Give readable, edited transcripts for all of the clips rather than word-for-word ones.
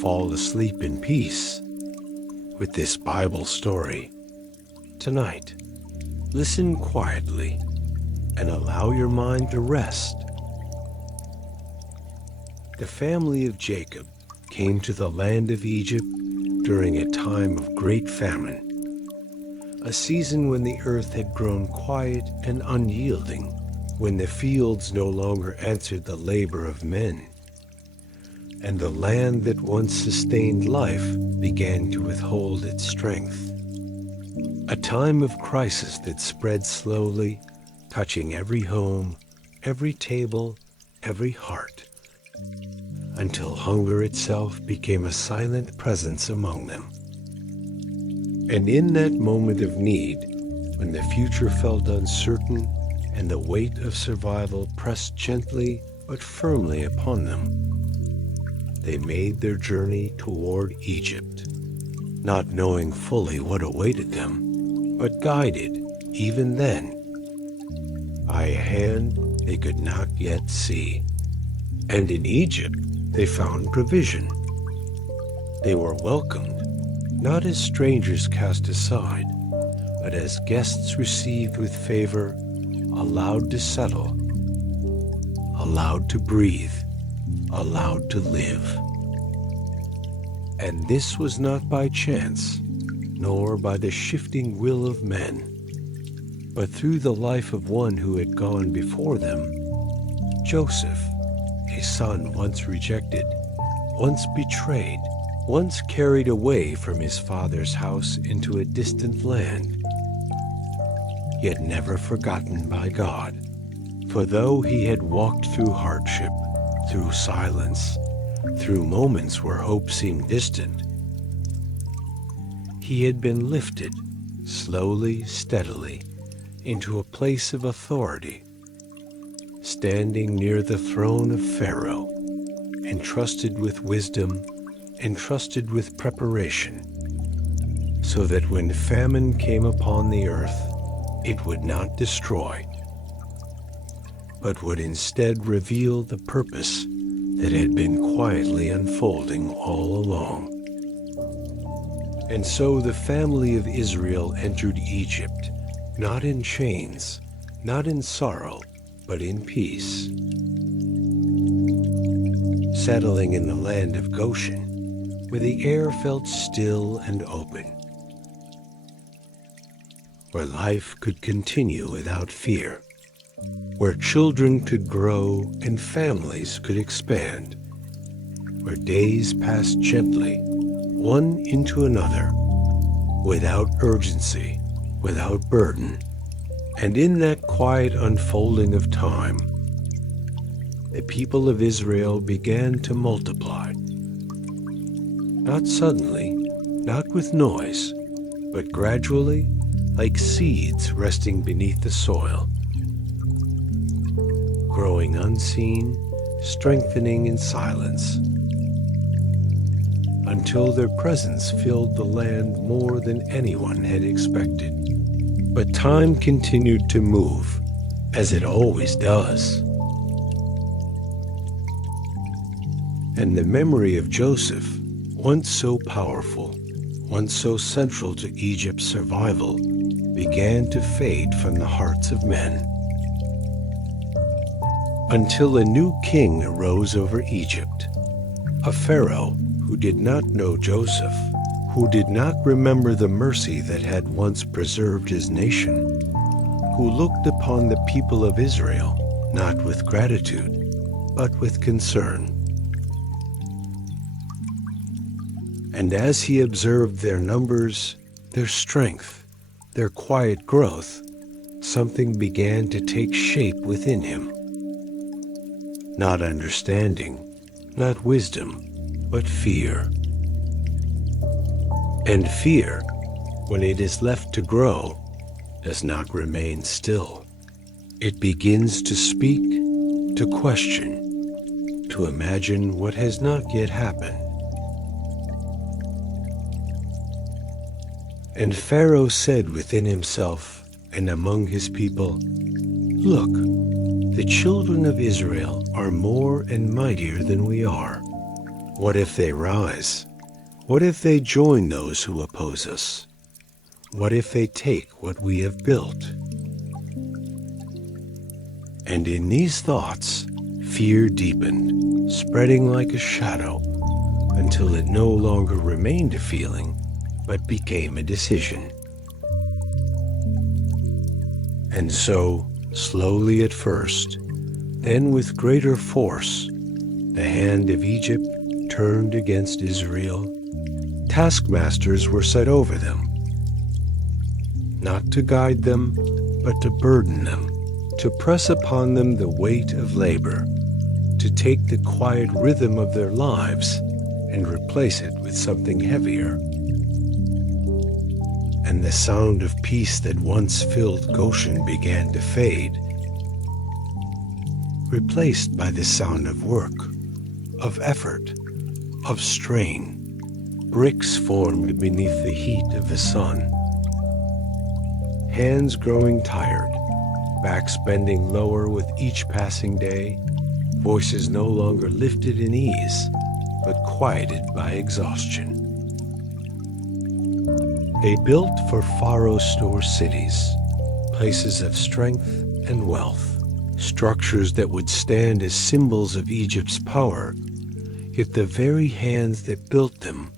fall asleep in peace with this Bible story. Tonight, listen quietly and allow your mind to rest. The family of Jacob came to the land of Egypt during a time of great famine, a season when the earth had grown quiet and unyielding, when the fields no longer answered the labor of men, and the land that once sustained life began to withhold its strength. A time of crisis that spread slowly, touching every home, every table, every heart, until hunger itself became a silent presence among them. And in that moment of need, when the future felt uncertain and the weight of survival pressed gently but firmly upon them, they made their journey toward Egypt, not knowing fully what awaited them, but guided, even then, by a hand they could not yet see. And in Egypt they found provision. They were welcomed, not as strangers cast aside, but as guests received with favor, allowed to settle, allowed to breathe, allowed to live. And this was not by chance, nor by the shifting will of men, but through the life of one who had gone before them, Joseph, a son once rejected, once betrayed, once carried away from his father's house into a distant land, yet never forgotten by God. For though he had walked through hardship, through silence, through moments where hope seemed distant, he had been lifted, slowly, steadily, into a place of authority, standing near the throne of Pharaoh, entrusted with wisdom, entrusted with preparation, so that when famine came upon the earth, it would not destroy, but would instead reveal the purpose that had been quietly unfolding all along. And so the family of Israel entered Egypt, not in chains, not in sorrow, but in peace, settling in the land of Goshen, where the air felt still and open, where life could continue without fear, where children could grow and families could expand, where days passed gently, one into another, without urgency, without burden. And in that quiet unfolding of time, the people of Israel began to multiply. Not suddenly, not with noise, but gradually, like seeds resting beneath the soil, growing unseen, strengthening in silence, until their presence filled the land more than anyone had expected. But time continued to move, as it always does. And the memory of Joseph, once so powerful, once so central to Egypt's survival, began to fade from the hearts of men, until a new king arose over Egypt, a Pharaoh who did not know Joseph, who did not remember the mercy that had once preserved his nation, who looked upon the people of Israel not with gratitude, but with concern. And as he observed their numbers, their strength, their quiet growth, something began to take shape within him. Not understanding, not wisdom, but fear. And fear, when it is left to grow, does not remain still. It begins to speak, to question, to imagine what has not yet happened. And Pharaoh said within himself and among his people, "Look, the children of Israel are more and mightier than we are. What if they rise? What if they join those who oppose us? What if they take what we have built? And in these thoughts, fear deepened, spreading like a shadow, until it no longer remained a feeling, but became a decision. And so, slowly at first, then with greater force, the hand of Egypt turned against Israel. Taskmasters were set over them, not to guide them, but to burden them, to press upon them the weight of labor, to take the quiet rhythm of their lives and replace it with something heavier. And the sound of peace that once filled Goshen began to fade, replaced by the sound of work, of effort, of strain. Bricks formed beneath the heat of the sun. Hands growing tired, backs bending lower with each passing day, voices no longer lifted in ease, but quieted by exhaustion. They built for Pharaoh's store cities, places of strength and wealth, structures that would stand as symbols of Egypt's power, yet the very hands that built them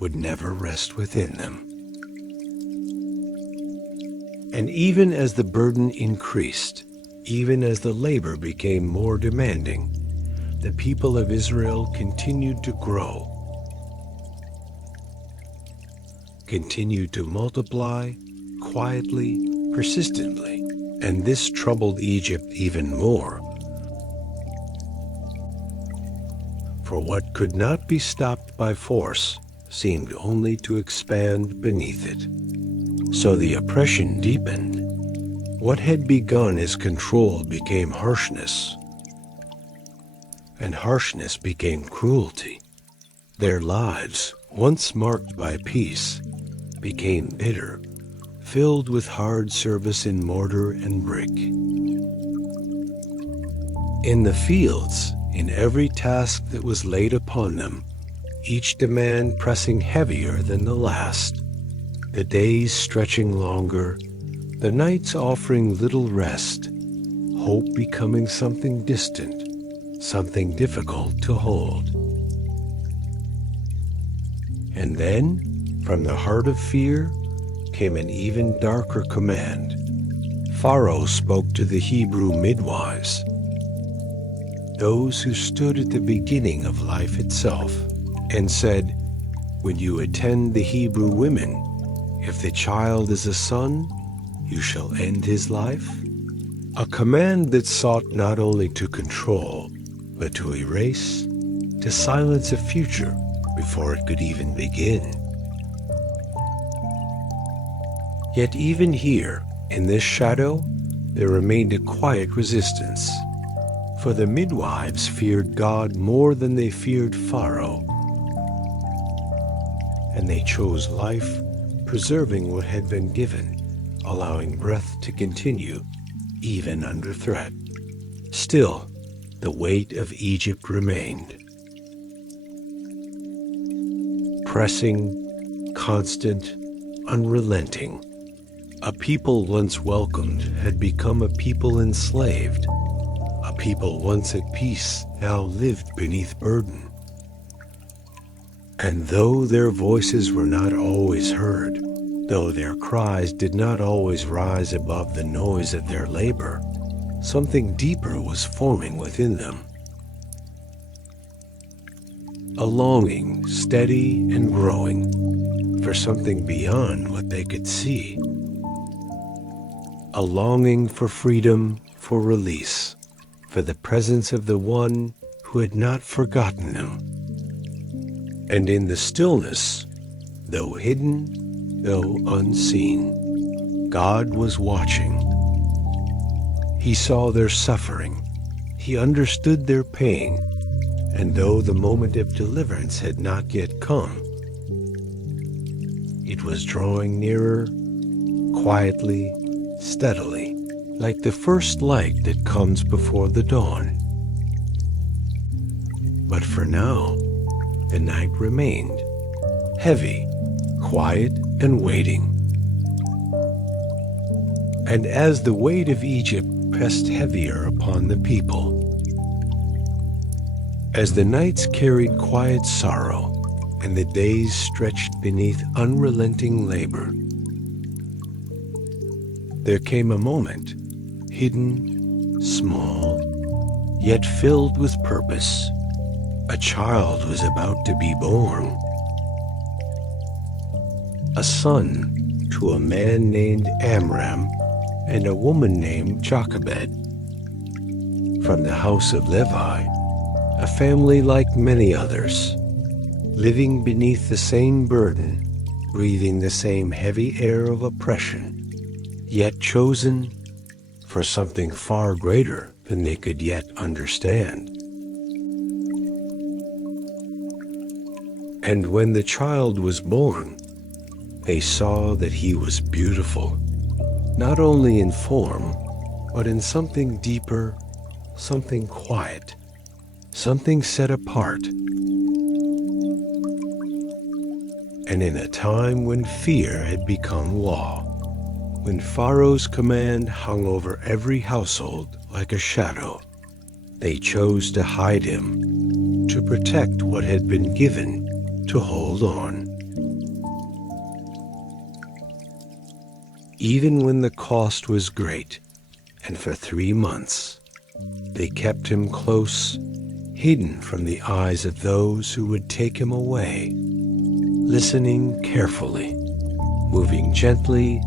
would never rest within them. And even as the burden increased, even as the labor became more demanding, the people of Israel continued to grow, continued to multiply, quietly, persistently, and this troubled Egypt even more. For what could not be stopped by force seemed only to expand beneath it. So the oppression deepened. What had begun as control became harshness, and harshness became cruelty. Their lives, once marked by peace, became bitter, filled with hard service in mortar and brick. In the fields, in every task that was laid upon them, each demand pressing heavier than the last, the days stretching longer, the nights offering little rest, hope becoming something distant, something difficult to hold. And then, from the heart of fear, came an even darker command. Pharaoh spoke to the Hebrew midwives, those who stood at the beginning of life itself, and said, "When you attend the Hebrew women, if the child is a son, you shall end his life." A command that sought not only to control, but to erase, to silence a future before it could even begin. Yet even here, in this shadow, there remained a quiet resistance. For the midwives feared God more than they feared Pharaoh, and they chose life, preserving what had been given, allowing breath to continue, even under threat. Still, the weight of Egypt remained. Pressing, constant, unrelenting. A people once welcomed had become a people enslaved. A people once at peace now lived beneath burden. And though their voices were not always heard, though their cries did not always rise above the noise of their labor, something deeper was forming within them. A longing, steady and growing, for something beyond what they could see. A longing for freedom, for release, for the presence of the one who had not forgotten them. And in the stillness, though hidden, though unseen, God was watching. He saw their suffering. He understood their pain. And though the moment of deliverance had not yet come, it was drawing nearer, quietly, steadily, like the first light that comes before the dawn. But for now, the night remained, heavy, quiet, and waiting. And as the weight of Egypt pressed heavier upon the people, as the nights carried quiet sorrow and the days stretched beneath unrelenting labor, there came a moment, hidden, small, yet filled with purpose. A child was about to be born. A son to a man named Amram and a woman named Jochebed. From the house of Levi, a family like many others, living beneath the same burden, breathing the same heavy air of oppression, yet chosen for something far greater than they could yet understand. And when the child was born, they saw that he was beautiful, not only in form, but in something deeper, something quiet, something set apart. And in a time when fear had become law, when Pharaoh's command hung over every household like a shadow, they chose to hide him, to protect what had been given, to hold on. Even when the cost was great, and for 3 months, they kept him close, hidden from the eyes of those who would take him away, listening carefully, moving gently,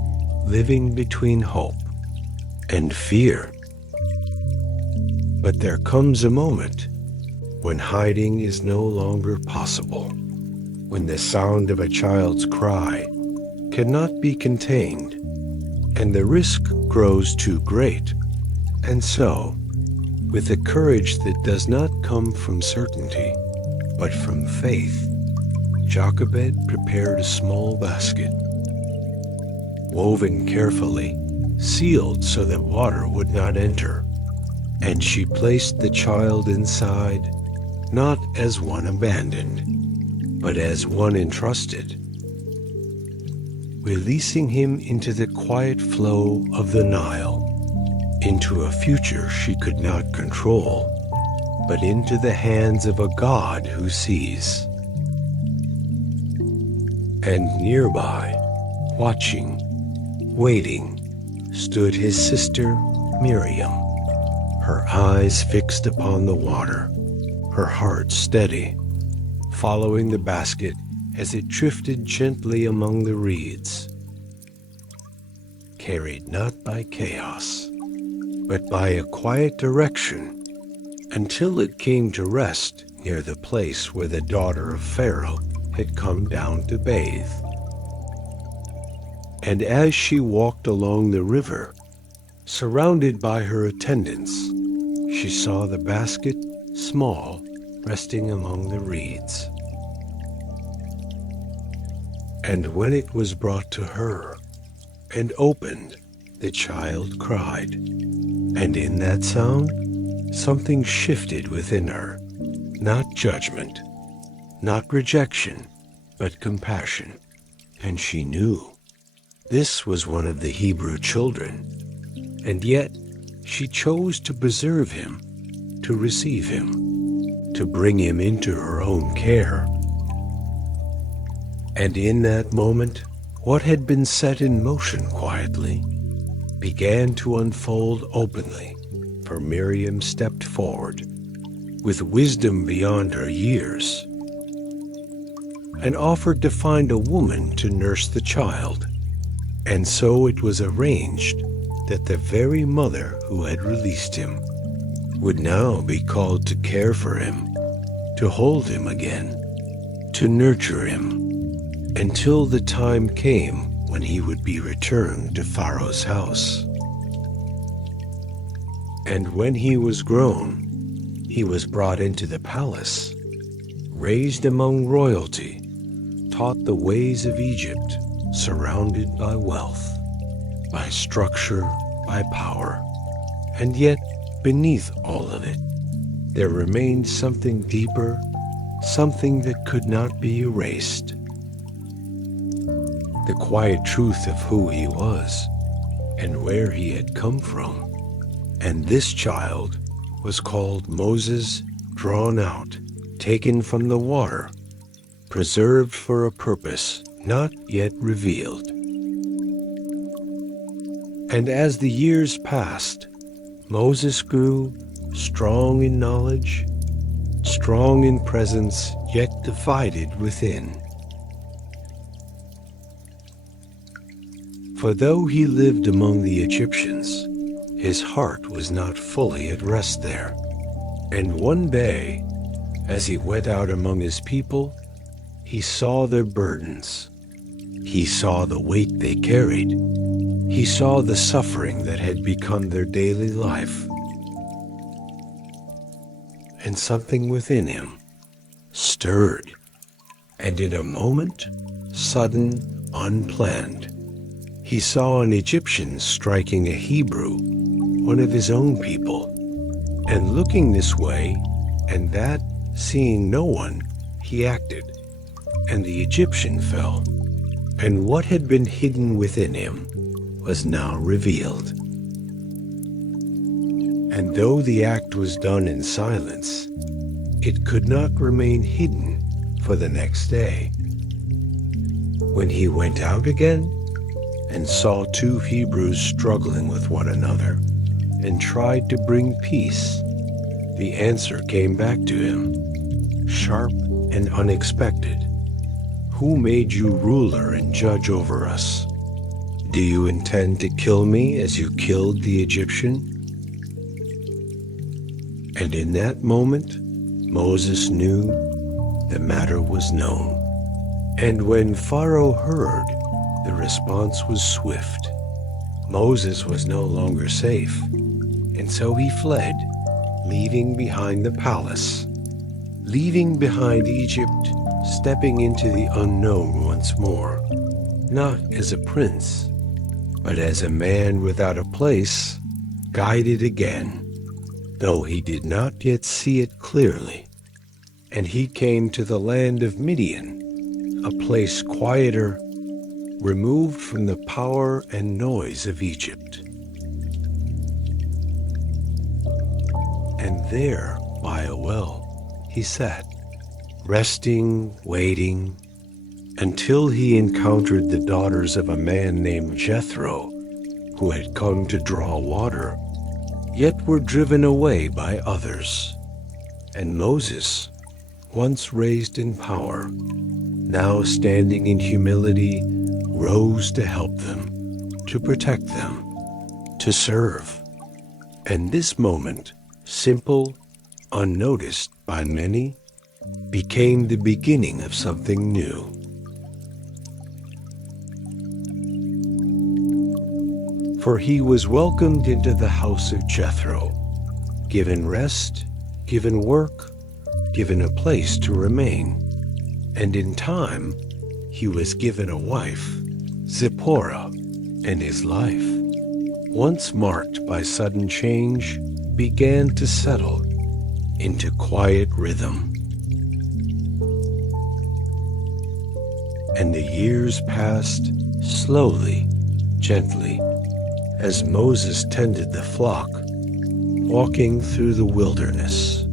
living between hope and fear. But there comes a moment when hiding is no longer possible, when the sound of a child's cry cannot be contained, and the risk grows too great. And so, with a courage that does not come from certainty, but from faith, Jochebed prepared a small basket, woven carefully, sealed so that water would not enter, and she placed the child inside, not as one abandoned, but as one entrusted, releasing him into the quiet flow of the Nile, into a future she could not control, but into the hands of a God who sees. And nearby, watching, waiting, stood his sister Miriam, her eyes fixed upon the water, her heart steady, following the basket as it drifted gently among the reeds, carried not by chaos, but by a quiet direction, until it came to rest near the place where the daughter of Pharaoh had come down to bathe. And as she walked along the river, surrounded by her attendants, she saw the basket, small, resting among the reeds. And when it was brought to her and opened, the child cried. And in that sound, something shifted within her, not judgment, not rejection, but compassion. And she knew this was one of the Hebrew children, and yet she chose to preserve him, to receive him, to bring him into her own care. And in that moment, what had been set in motion quietly began to unfold openly, for Miriam stepped forward, with wisdom beyond her years, and offered to find a woman to nurse the child. And so it was arranged that the very mother who had released him would now be called to care for him, to hold him again, to nurture him, until the time came when he would be returned to Pharaoh's house. And when he was grown, he was brought into the palace, raised among royalty, taught the ways of Egypt, surrounded by wealth, by structure, by power. And yet, beneath all of it, there remained something deeper, something that could not be erased. The quiet truth of who he was and where he had come from. And this child was called Moses, drawn out, taken from the water, preserved for a purpose not yet revealed. And as the years passed, Moses grew strong in knowledge, strong in presence, yet divided within. For though he lived among the Egyptians, his heart was not fully at rest there. And one day, as he went out among his people, he saw their burdens. He saw the weight they carried. He saw the suffering that had become their daily life. And something within him stirred, and in a moment, sudden, unplanned, he saw an Egyptian striking a Hebrew, one of his own people, and looking this way and that, seeing no one, he acted, and the Egyptian fell, and what had been hidden within him was now revealed. And though the act was done in silence, it could not remain hidden for the next day. When he went out again and saw two Hebrews struggling with one another and tried to bring peace, the answer came back to him, sharp and unexpected. Who made you ruler and judge over us? Do you intend to kill me as you killed the Egyptian? And in that moment, Moses knew the matter was known. And when Pharaoh heard, the response was swift. Moses was no longer safe, and so he fled, leaving behind the palace, leaving behind Egypt, stepping into the unknown once more, not as a prince, but as a man without a place, guided again, though he did not yet see it clearly. And he came to the land of Midian, a place quieter, removed from the power and noise of Egypt. And there, by a well, he sat, resting, waiting, until he encountered the daughters of a man named Jethro, who had come to draw water, yet were driven away by others. And Moses, once raised in power, now standing in humility, rose to help them, to protect them, to serve. And this moment, simple, unnoticed by many, became the beginning of something new. For he was welcomed into the house of Jethro, given rest, given work, given a place to remain. And in time, he was given a wife, Zipporah, and his life, once marked by sudden change, began to settle into quiet rhythm. And the years passed slowly, gently, as Moses tended the flock, walking through the wilderness,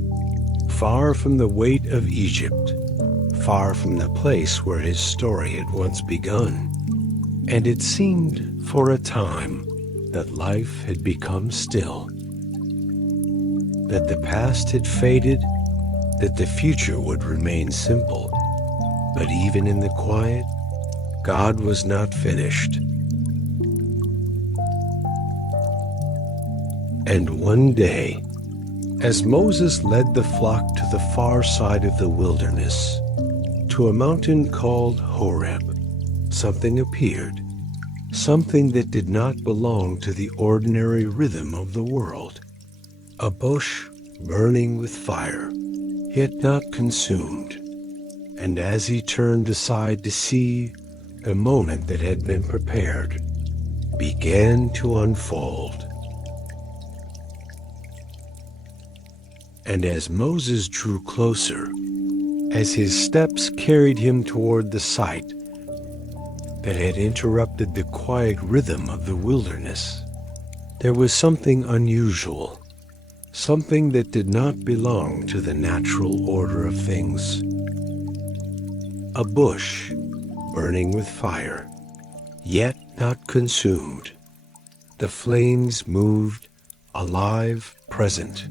far from the weight of Egypt, far from the place where his story had once begun. And it seemed for a time that life had become still, that the past had faded, that the future would remain simple. But even in the quiet, God was not finished. And one day, as Moses led the flock to the far side of the wilderness, to a mountain called Horeb, something appeared, something that did not belong to the ordinary rhythm of the world. A bush burning with fire, yet not consumed. And as he turned aside to see, the moment that had been prepared began to unfold. And as Moses drew closer, as his steps carried him toward the sight that had interrupted the quiet rhythm of the wilderness. There was something unusual, something that did not belong to the natural order of things. A bush burning with fire, yet not consumed. The flames moved, alive, present,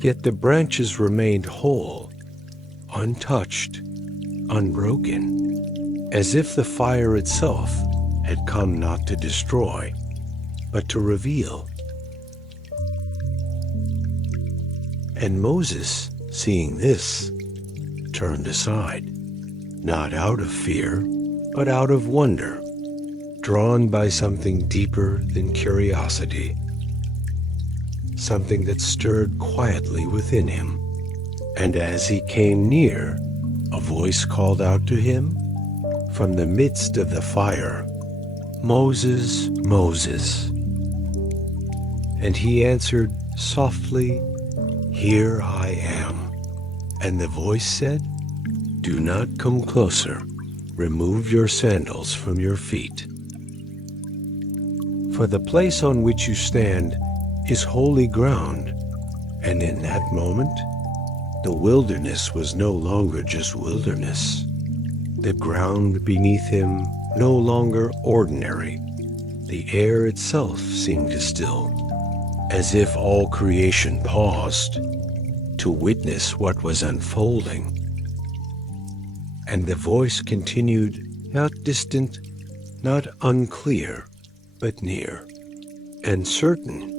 yet the branches remained whole, untouched, unbroken, as if the fire itself had come not to destroy, but to reveal. And Moses, seeing this, turned aside, not out of fear, but out of wonder, drawn by something deeper than curiosity, something that stirred quietly within him. And as he came near, a voice called out to him from the midst of the fire, "Moses, Moses." And he answered softly, "Here I am." And the voice said, "Do not come closer. Remove your sandals from your feet. For the place on which you stand is holy ground." And in that moment, the wilderness was no longer just wilderness. The ground beneath him no longer ordinary. The air itself seemed to still, as if all creation paused to witness what was unfolding. And the voice continued, not distant, not unclear, but near and certain.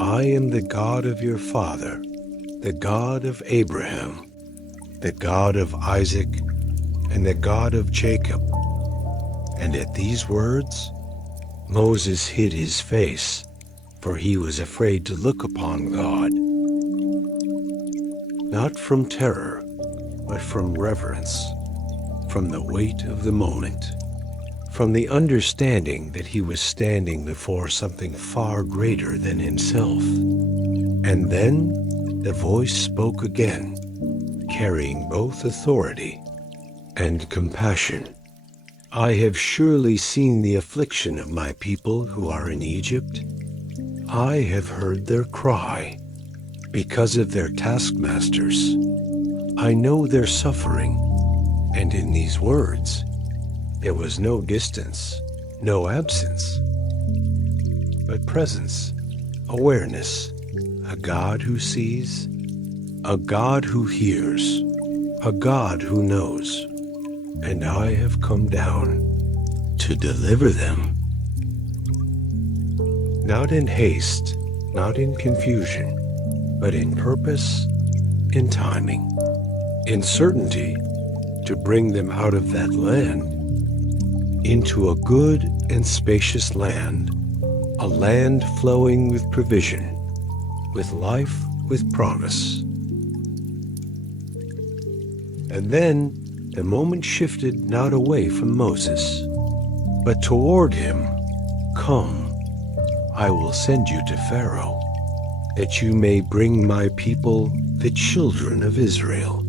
"I am the God of your father, the God of Abraham, the God of Isaac, and the God of Jacob." And at these words, Moses hid his face, for he was afraid to look upon God, not from terror, but from reverence, from the weight of the moment, from the understanding that he was standing before something far greater than himself. And then the voice spoke again, carrying both authority and compassion. "I have surely seen the affliction of my people who are in Egypt. I have heard their cry because of their taskmasters. I know their suffering." And in these words, there was no distance, no absence, but presence, awareness, a God who sees, a God who hears, a God who knows. And I have come down to deliver them. Not in haste, not in confusion, but in purpose, in timing, in certainty, to bring them out of that land into a good and spacious land, a land flowing with provision, with life, with promise. And then the moment shifted not away from Moses, but toward him. "Come, I will send you to Pharaoh, that you may bring my people, the children of Israel,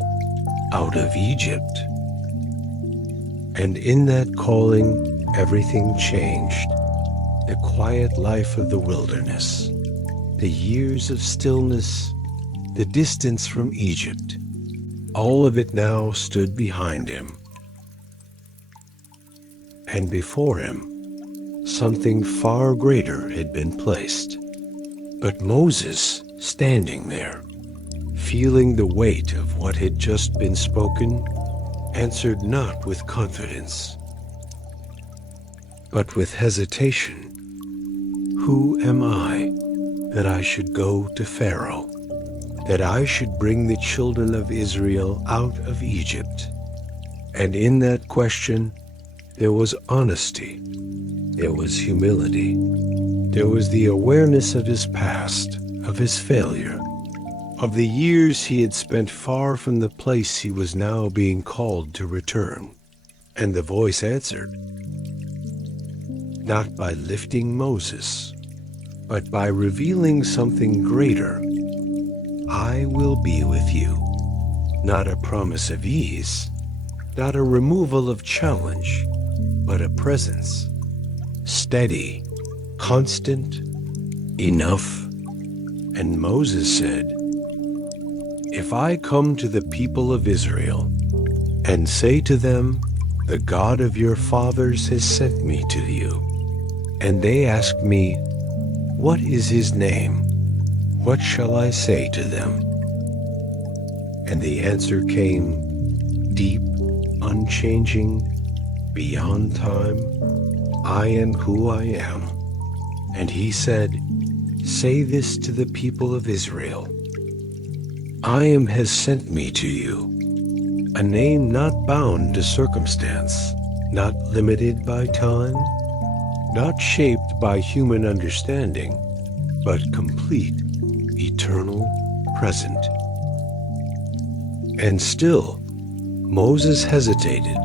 out of Egypt." And in that calling, everything changed. The quiet life of the wilderness, the years of stillness, the distance from Egypt, all of it now stood behind him. And before him, something far greater had been placed. But Moses, standing there, feeling the weight of what had just been spoken, answered not with confidence, but with hesitation. "Who am I that I should go to Pharaoh, that I should bring the children of Israel out of Egypt?" And in that question, there was honesty, there was humility, there was the awareness of his past, of his failure, of the years he had spent far from the place he was now being called to return. And the voice answered, not by lifting Moses, but by revealing something greater. "I will be with you. not a promise of ease, not a removal of challenge, but a presence, steady, constant, enough. And Moses said, "If I come to the people of Israel and say to them, 'The God of your fathers has sent me to you,' and they ask me, 'What is his name?' what shall I say to them?" And the answer came, deep, unchanging, beyond time, "I am who I am." And he said, "Say this to the people of Israel, 'I am has sent me to you,' a name not bound to circumstance, not limited by time, not shaped by human understanding, but complete, eternal, present." And still, Moses hesitated,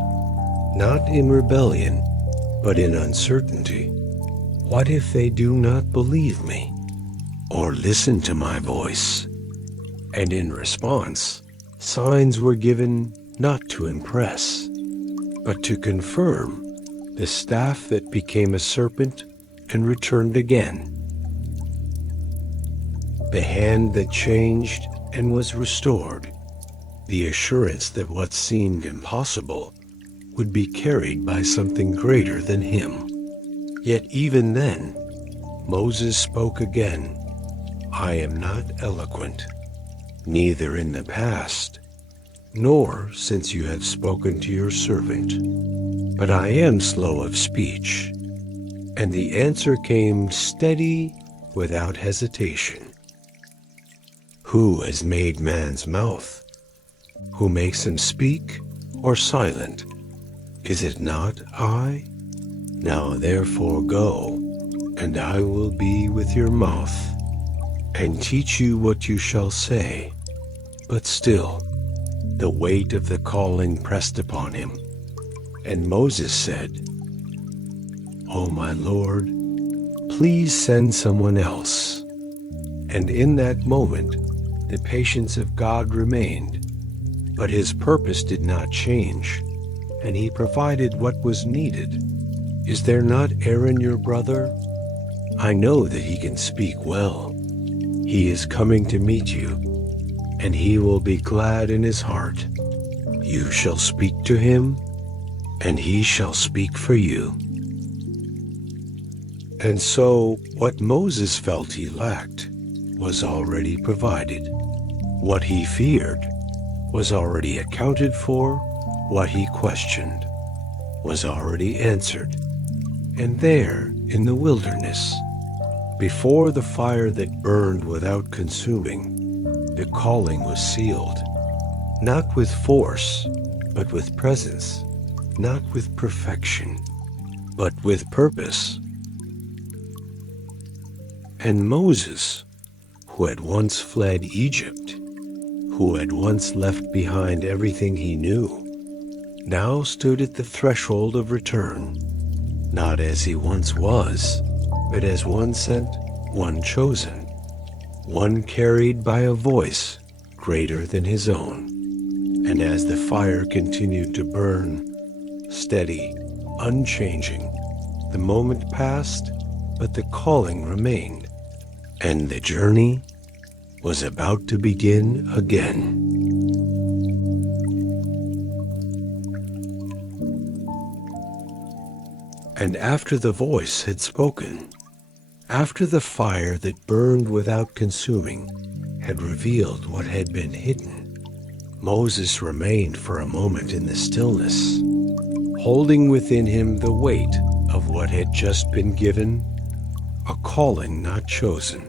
not in rebellion, but in uncertainty. What if they do not believe me, or listen to my voice? And in response, signs were given not to impress, but to confirm the staff that became a serpent and returned again, the hand that changed and was restored, the assurance that what seemed impossible would be carried by something greater than him. Yet even then, Moses spoke again, "I am not eloquent, neither in the past, nor since you have spoken to your servant, but I am slow of speech." And the answer came steady, without hesitation. "Who has made man's mouth? Who makes him speak or silent? Is it not I? Now therefore go, and I will be with your mouth, and teach you what you shall say." But still, the weight of the calling pressed upon him, and Moses said, "O my Lord, please send someone else." And in that moment, the patience of God remained, but his purpose did not change, and he provided what was needed. "Is there not Aaron your brother? I know that he can speak well. He is coming to meet you, and he will be glad in his heart. You shall speak to him, and he shall speak for you." And so what Moses felt he lacked was already provided. What he feared was already accounted for. What he questioned was already answered. And there, in the wilderness, before the fire that burned without consuming, the calling was sealed, not with force, but with presence, not with perfection, but with purpose. And Moses, who had once fled Egypt, who had once left behind everything he knew, now stood at the threshold of return, not as he once was, but as one sent, one chosen, one carried by a voice greater than his own. And as the fire continued to burn, steady, unchanging, the moment passed, but the calling remained, and the journey was about to begin again. And after the voice had spoken, after the fire that burned without consuming had revealed what had been hidden, Moses remained for a moment in the stillness, holding within him the weight of what had just been given, a calling not chosen,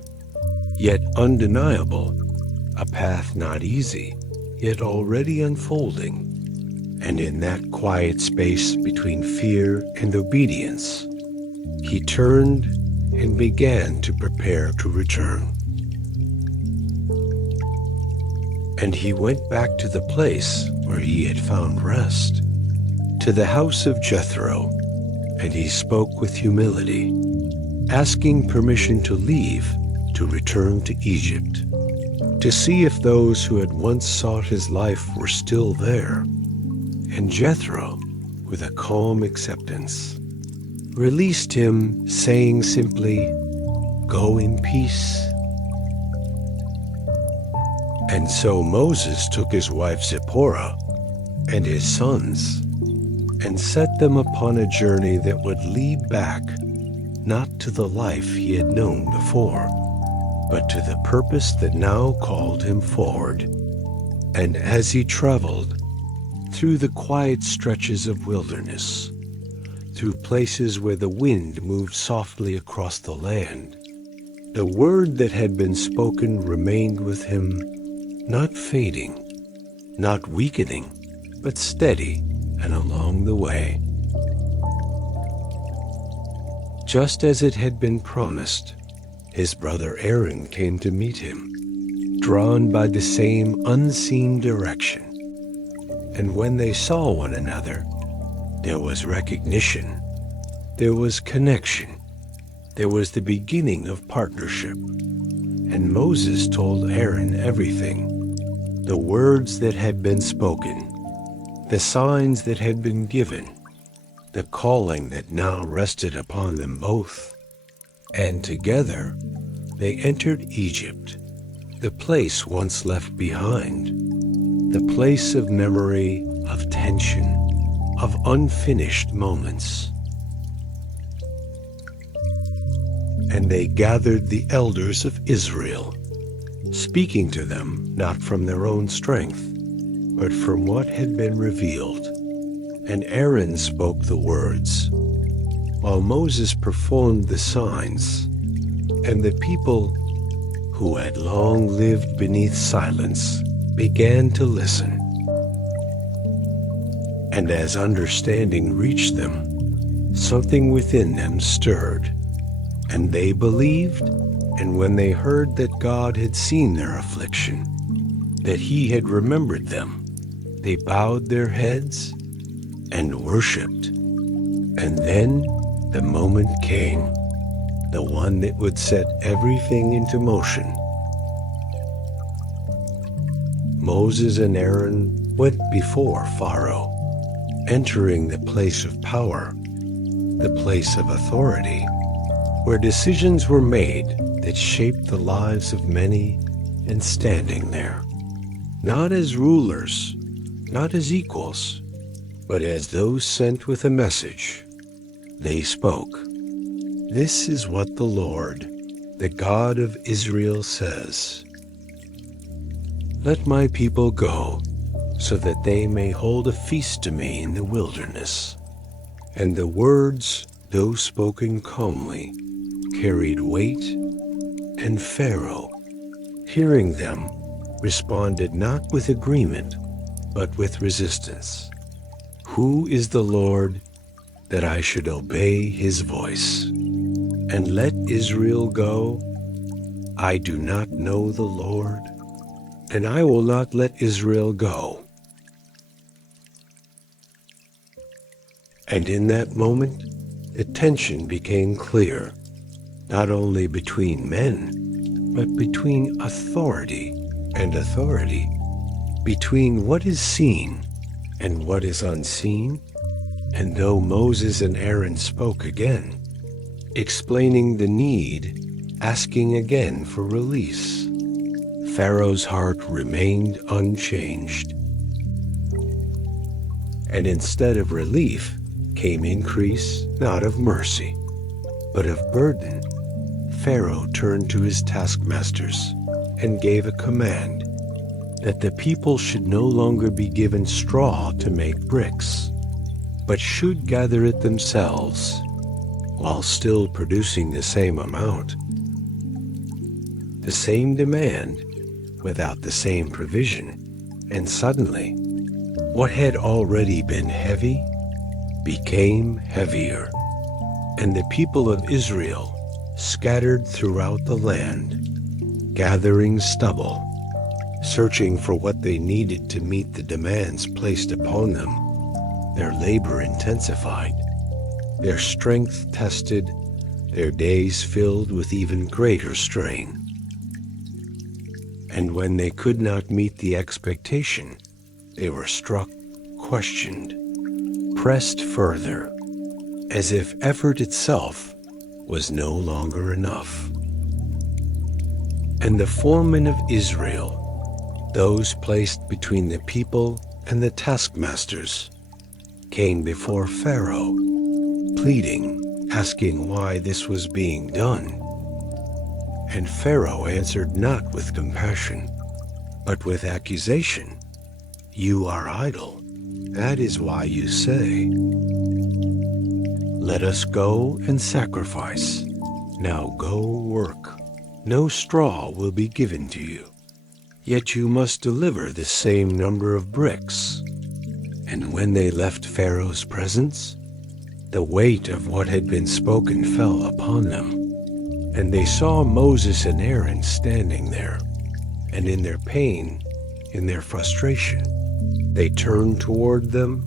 yet undeniable, a path not easy, yet already unfolding. And in that quiet space between fear and obedience, he turned and began to prepare to return. And he went back to the place where he had found rest, to the house of Jethro, and he spoke with humility, asking permission to leave, to return to Egypt, to see if those who had once sought his life were still there. And Jethro, with a calm acceptance, released him, saying simply, "Go in peace." And so Moses took his wife Zipporah and his sons and set them upon a journey that would lead back not to the life he had known before, but to the purpose that now called him forward. And as he traveled through the quiet stretches of wilderness, through places where the wind moved softly across the land, the word that had been spoken remained with him, not fading, not weakening, but steady and along the way. Just as it had been promised, his brother Aaron came to meet him, drawn by the same unseen direction. And when they saw one another, there was recognition, there was connection, there was the beginning of partnership. And Moses told Aaron everything, the words that had been spoken, the signs that had been given, the calling that now rested upon them both. And together they entered Egypt, the place once left behind, the place of memory, of tension, of unfinished moments. And they gathered the elders of Israel, speaking to them not from their own strength, but from what had been revealed. And Aaron spoke the words, while Moses performed the signs, and the people, who had long lived beneath silence, began to listen. And as understanding reached them, something within them stirred, and they believed. And when they heard that God had seen their affliction, that he had remembered them, they bowed their heads and worshipped. And then the moment came, the one that would set everything into motion. Moses and Aaron went before Pharaoh, entering the place of power, the place of authority, where decisions were made that shaped the lives of many, and standing there, not as rulers, not as equals, but as those sent with a message, they spoke, "This is what the Lord, the God of Israel, says. Let my people go, so that they may hold a feast to me in the wilderness." And the words, though spoken calmly, carried weight, and Pharaoh, hearing them, responded not with agreement, but with resistance. "Who is the Lord, that I should obey his voice, and let Israel go? I do not know the Lord, and I will not let Israel go." And in that moment, the tension became clear, not only between men, but between authority and authority, between what is seen and what is unseen. And though Moses and Aaron spoke again, explaining the need, asking again for release, Pharaoh's heart remained unchanged. And instead of relief came increase, not of mercy, but of burden. Pharaoh turned to his taskmasters and gave a command that the people should no longer be given straw to make bricks, but should gather it themselves, while still producing the same amount. The same demand, without the same provision, and suddenly, what had already been heavy became heavier, and the people of Israel scattered throughout the land, gathering stubble, searching for what they needed to meet the demands placed upon them. Their labor intensified, their strength tested, their days filled with even greater strain. And when they could not meet the expectation, they were struck, questioned, pressed further, as if effort itself was no longer enough. And the foremen of Israel, those placed between the people and the taskmasters, came before Pharaoh, pleading, asking why this was being done. And Pharaoh answered not with compassion, but with accusation. You are idle. That is why you say, let us go and sacrifice. Now go work. No straw will be given to you. Yet you must deliver the same number of bricks. And when they left Pharaoh's presence, the weight of what had been spoken fell upon them. And they saw Moses and Aaron standing there, and in their pain, in their frustration, they turned toward them.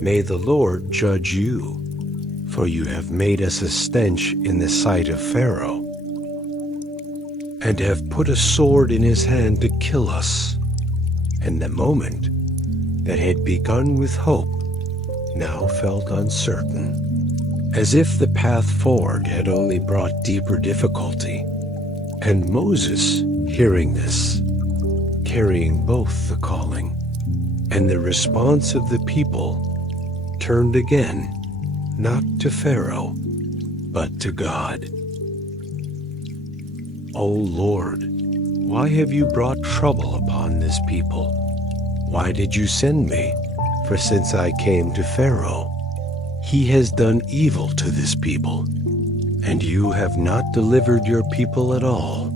May the Lord judge you, for you have made us a stench in the sight of Pharaoh, and have put a sword in his hand to kill us. And the moment that had begun with hope now felt uncertain, as if the path forward had only brought deeper difficulty. And Moses, hearing this, carrying both the calling and the response of the people, turned again, not to Pharaoh, but to God. O Lord, why have you brought trouble upon this people? Why did you send me? For since I came to Pharaoh, he has done evil to this people, and you have not delivered your people at all.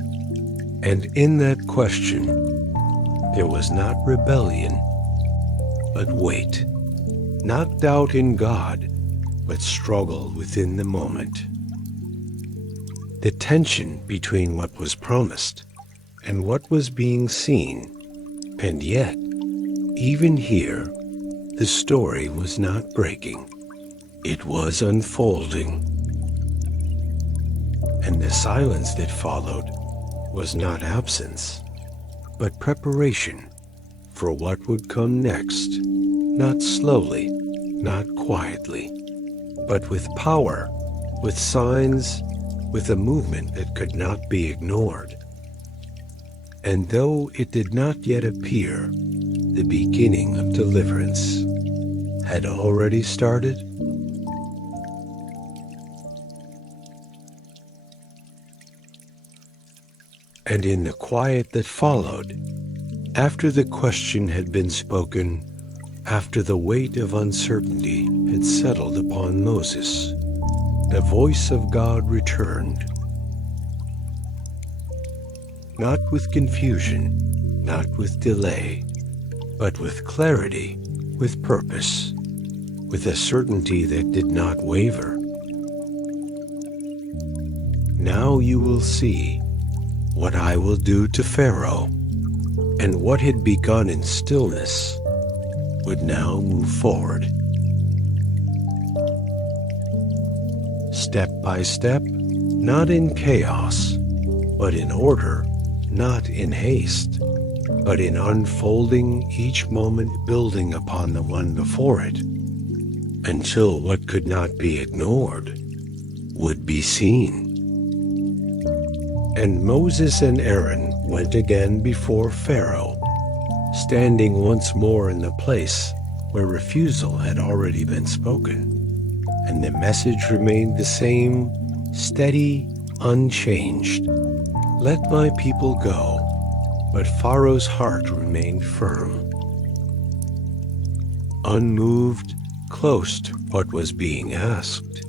And in that question, there was not rebellion, but weight, not doubt in God, but struggle within the moment. The tension between what was promised and what was being seen, and yet, even here, the story was not breaking. It was unfolding. And the silence that followed was not absence, but preparation for what would come next, not slowly, not quietly, but with power, with signs, with a movement that could not be ignored. And though it did not yet appear, the beginning of deliverance had already started. And in the quiet that followed, after the question had been spoken, after the weight of uncertainty had settled upon Moses, the voice of God returned. Not with confusion, not with delay, but with clarity, with purpose, with a certainty that did not waver. Now you will see what I will do to Pharaoh, and what had begun in stillness would now move forward. Step by step, not in chaos, but in order, not in haste, but in unfolding, each moment building upon the one before it, until what could not be ignored would be seen. And Moses and Aaron went again before Pharaoh, standing once more in the place where refusal had already been spoken. And the message remained the same, steady, unchanged. Let my people go. But Pharaoh's heart remained firm, unmoved, close to what was being asked.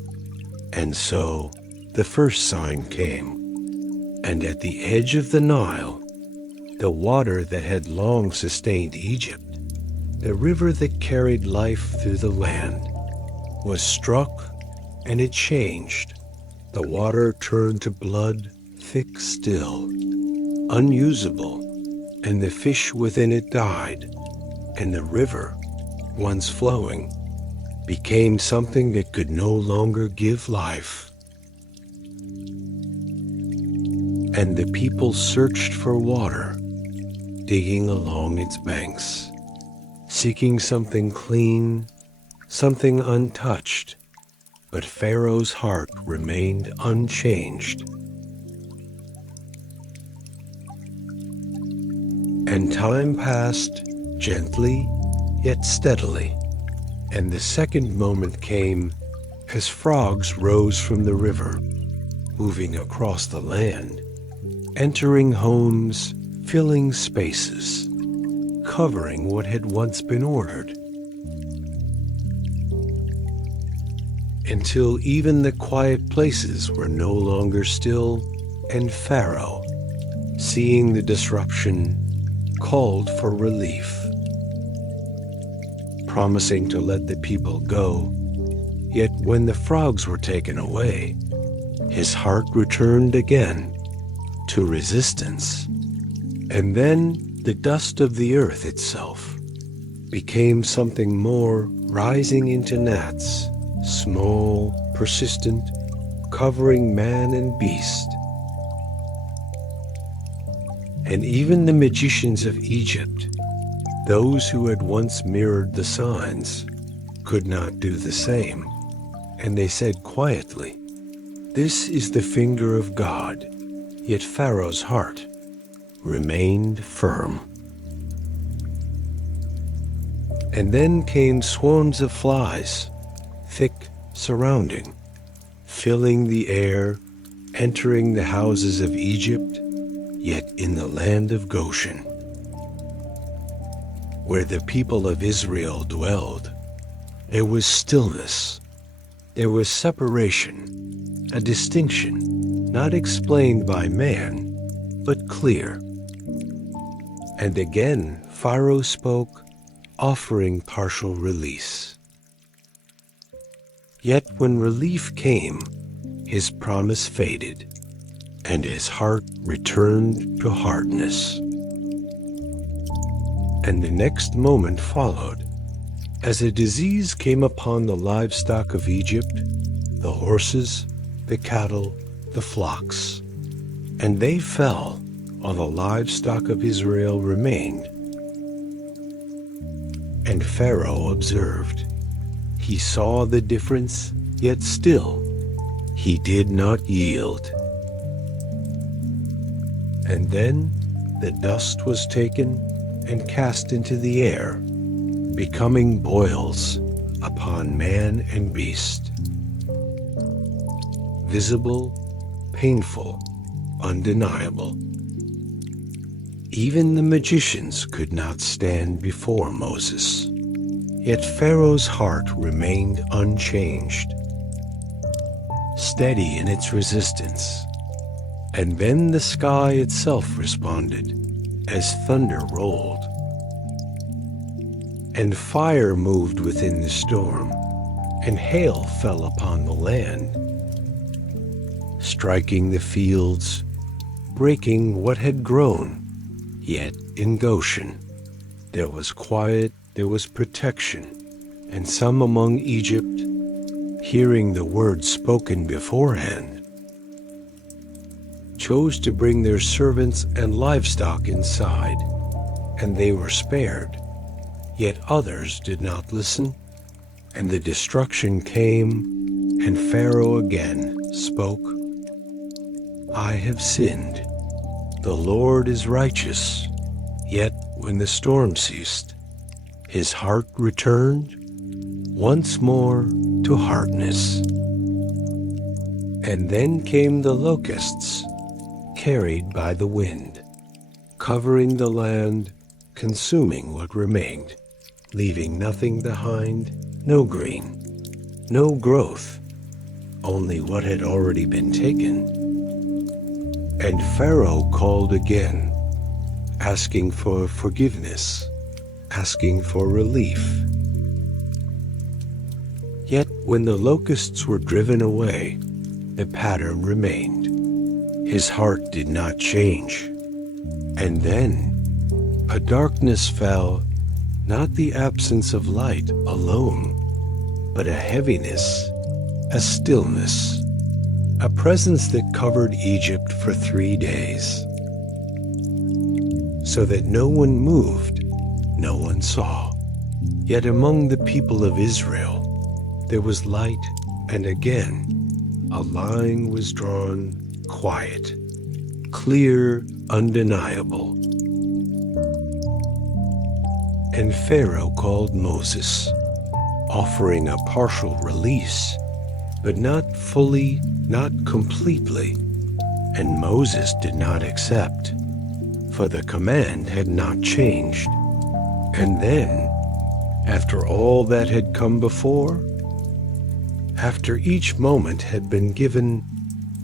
And so the first sign came. And at the edge of the Nile, the water that had long sustained Egypt, the river that carried life through the land, was struck, and it changed. The water turned to blood, thick still, unusable, and the fish within it died, and the river, once flowing, became something that could no longer give life. And the people searched for water, digging along its banks, seeking something clean, something untouched. But Pharaoh's heart remained unchanged. And time passed gently yet steadily, and the second moment came as frogs rose from the river, moving across the land, entering homes, filling spaces, covering what had once been ordered, until even the quiet places were no longer still, and Pharaoh, seeing the disruption, called for relief, promising to let the people go. Yet when the frogs were taken away, his heart returned again to resistance. And then the dust of the earth itself became something more, rising into gnats, small, persistent, covering man and beast. And even the magicians of Egypt, those who had once mirrored the signs, could not do the same. And they said quietly, "This is the finger of God." Yet Pharaoh's heart remained firm. And then came swarms of flies, thick, surrounding, filling the air, entering the houses of Egypt. Yet in the land of Goshen, where the people of Israel dwelled, there was stillness. There was separation, a distinction, not explained by man, but clear. And again Pharaoh spoke, offering partial release. Yet when relief came, his promise faded, and his heart returned to hardness. And the next moment followed, as a disease came upon the livestock of Egypt, the horses, the cattle, the flocks, and they fell, while the livestock of Israel remained. And Pharaoh observed. He saw the difference, yet still he did not yield. And then the dust was taken and cast into the air, becoming boils upon man and beast. Visible, painful, undeniable. Even the magicians could not stand before Moses. Yet Pharaoh's heart remained unchanged, steady in its resistance. And then the sky itself responded, as thunder rolled. And fire moved within the storm, and hail fell upon the land, striking the fields, breaking what had grown. Yet in Goshen there was quiet, there was protection, and some among Egypt, hearing the words spoken beforehand, chose to bring their servants and livestock inside, and they were spared. Yet others did not listen, and the destruction came, and Pharaoh again spoke, "I have sinned. The Lord is righteous." Yet when the storm ceased, his heart returned once more to hardness. And then came the locusts, carried by the wind, covering the land, consuming what remained, leaving nothing behind, no green, no growth, only what had already been taken. And Pharaoh called again, asking for forgiveness, asking for relief. Yet when the locusts were driven away, the pattern remained. His heart did not change. And then a darkness fell, not the absence of light alone, but a heaviness, a stillness, a presence that covered Egypt for 3 days. so that no one moved, no one saw. Yet among the people of Israel there was light, and again a line was drawn, quiet, clear, undeniable. And Pharaoh called Moses, offering a partial release, but not fully, not completely. And Moses did not accept, for the command had not changed. And then, after all that had come before, after each moment had been given,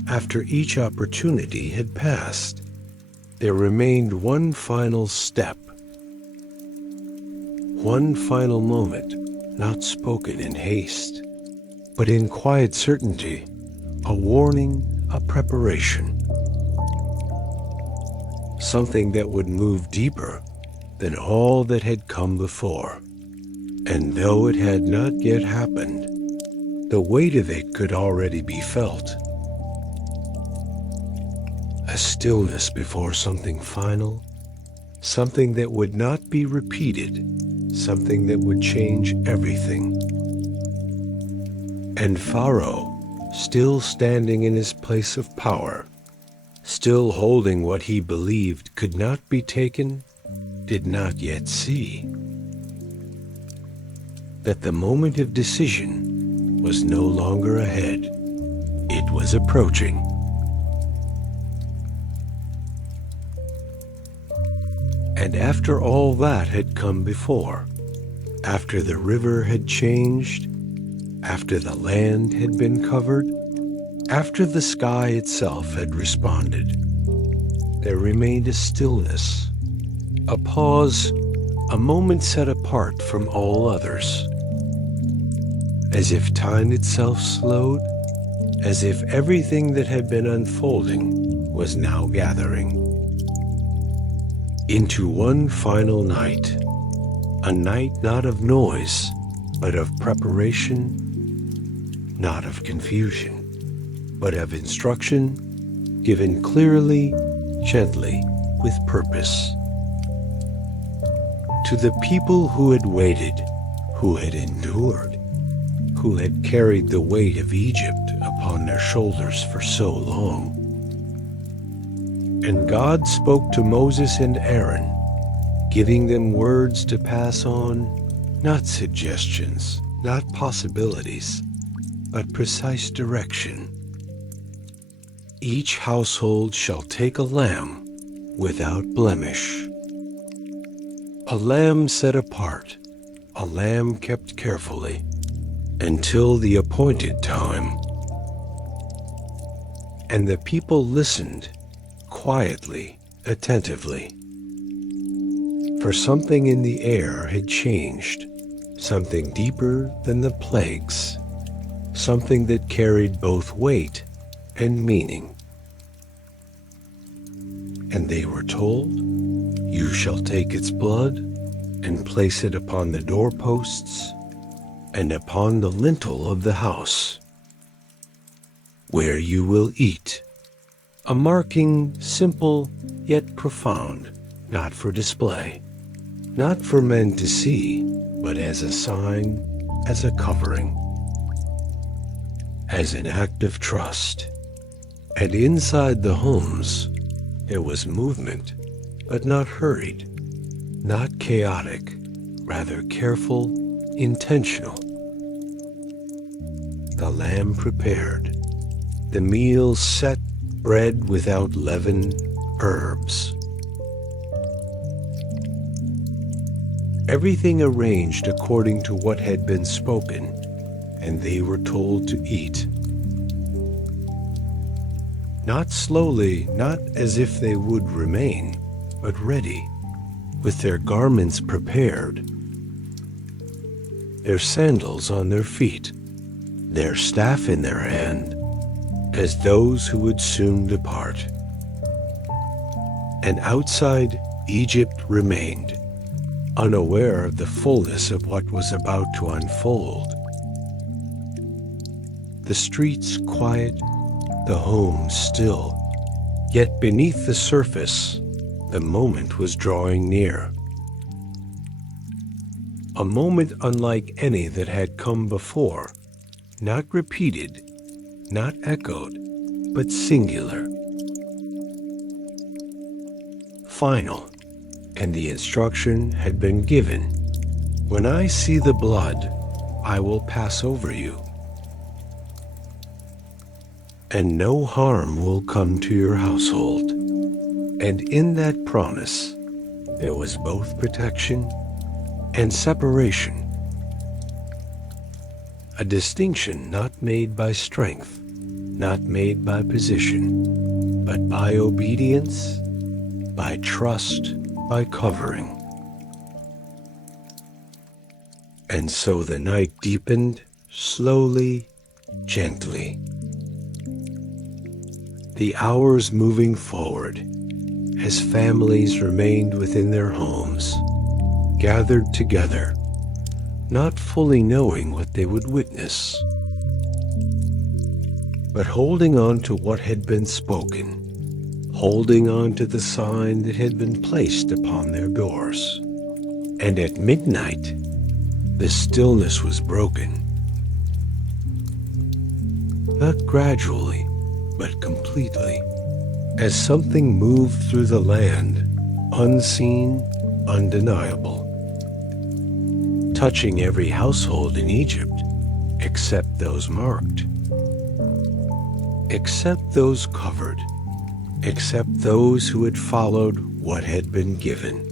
after each opportunity had passed, there remained one final step, one final moment, not spoken in haste, but in quiet certainty, a warning, a preparation. Something that would move deeper than all that had come before. And though it had not yet happened, the weight of it could already be felt. A stillness before something final, something that would not be repeated, something that would change everything. And Pharaoh, still standing in his place of power, still holding what he believed could not be taken, did not yet see that the moment of decision was no longer ahead. It was approaching. And after all that had come before, after the river had changed, after the land had been covered, after the sky itself had responded, there remained a stillness, a pause, a moment set apart from all others, as if time itself slowed, as if everything that had been unfolding was now gathering into one final night, a night not of noise, but of preparation, not of confusion, but of instruction given clearly, gently, with purpose. To the people who had waited, who had endured, who had carried the weight of Egypt upon their shoulders for so long. And God spoke to Moses and Aaron, giving them words to pass on, not suggestions, not possibilities, but precise direction. Each household shall take a lamb without blemish, a lamb set apart, a lamb kept carefully until the appointed time. And the people listened quietly, attentively, for something in the air had changed, something deeper than the plagues, something that carried both weight and meaning. And they were told, "You shall take its blood and place it upon the doorposts and upon the lintel of the house, where you will eat." A marking simple yet profound, not for display, not for men to see, but as a sign, as a covering, as an act of trust. And inside the homes, there was movement, but not hurried, not chaotic, rather careful, intentional. The lamb prepared, the meal set, bread without leaven, herbs. Everything arranged according to what had been spoken, and they were told to eat. Not slowly, not as if they would remain, but ready, with their garments prepared, their sandals on their feet, their staff in their hand, as those who would soon depart. And outside, Egypt remained, unaware of the fullness of what was about to unfold. The streets quiet, the homes still, yet beneath the surface, The moment was drawing near. A moment unlike any that had come before, not repeated, not echoed, but singular. Final, and the instruction had been given. When I see the blood, I will pass over you, and no harm will come to your household. And in that promise, there was both protection and separation. A distinction not made by strength, not made by position, but by obedience, by trust, by covering. And so the night deepened, slowly, gently. The hours moving forward, as families remained within their homes, gathered together, not fully knowing what they would witness, but holding on to what had been spoken, holding on to the sign that had been placed upon their doors. And at midnight, the stillness was broken, not gradually, but completely, as something moved through the land, unseen, undeniable, touching every household in Egypt, except those marked, except those covered, except those who had followed what had been given.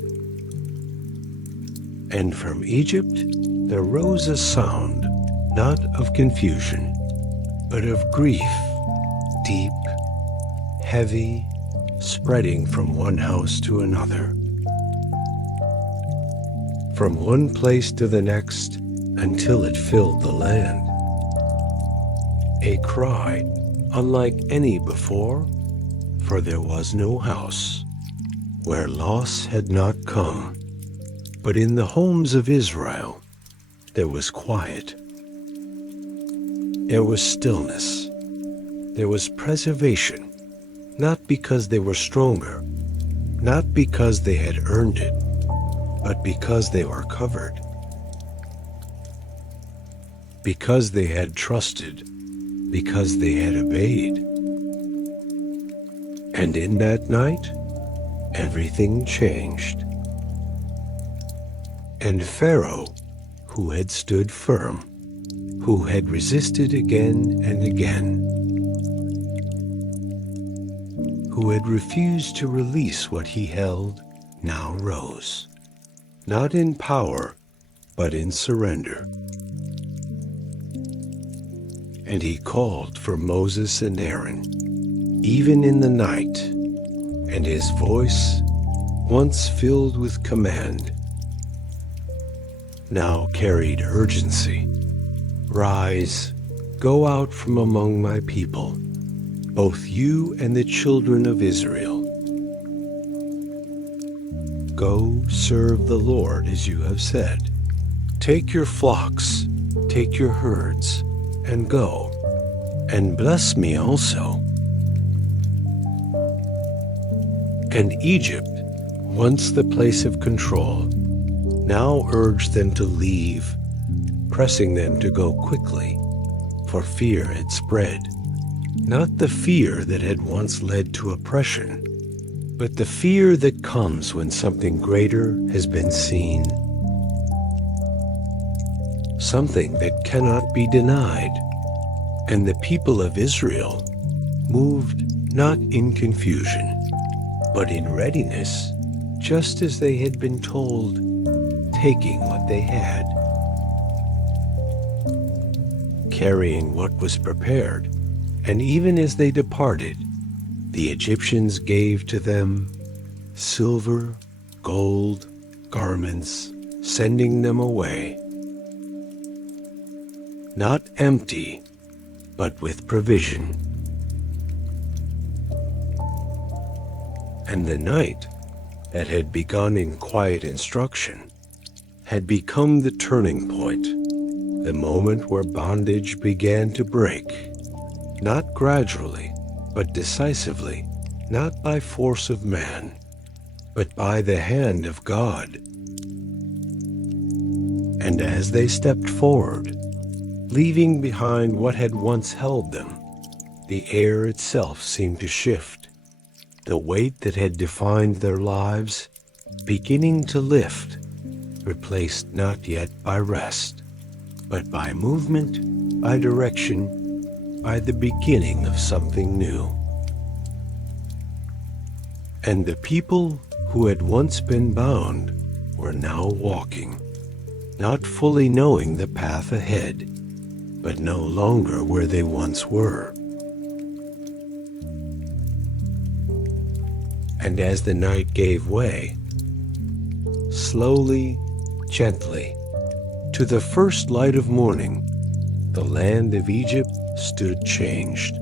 And from Egypt there rose a sound, not of confusion, but of grief, deep, heavy, spreading from one house to another, from one place to the next, until it filled the land. A cry unlike any before, for there was no house where loss had not come. But in the homes of Israel there was quiet. There was stillness. There was preservation, not because they were stronger, not because they had earned it, but because they were covered, because they had trusted, because they had obeyed. And in that night, everything changed. And Pharaoh, who had stood firm, who had resisted again and again, who had refused to release what he held, now rose, not in power, but in surrender. And he called for Moses and Aaron, even in the night, and his voice, once filled with command, now carried urgency. Rise, go out from among my people, both you and the children of Israel. Go serve the Lord as you have said. Take your flocks, take your herds, and go, and bless me also. And Egypt, once the place of control, now urged them to leave, pressing them to go quickly, for fear had spread. Not the fear that had once led to oppression, but the fear that comes when something greater has been seen. Something that cannot be denied. And the people of Israel moved not in confusion, but in readiness, just as they had been told, taking what they had, carrying what was prepared. And even as they departed, the Egyptians gave to them silver, gold, garments, sending them away, not empty, but with provision. And the night that had begun in quiet instruction had become the turning point, the moment where bondage began to break, not gradually, but decisively, not by force of man, but by the hand of God. And as they stepped forward, leaving behind what had once held them, the air itself seemed to shift, the weight that had defined their lives beginning to lift, replaced not yet by rest, but by movement, by direction, by the beginning of something new. And the people who had once been bound were now walking, not fully knowing the path ahead, but no longer where they once were. And as the night gave way, slowly, gently, to the first light of morning, the land of Egypt stood changed.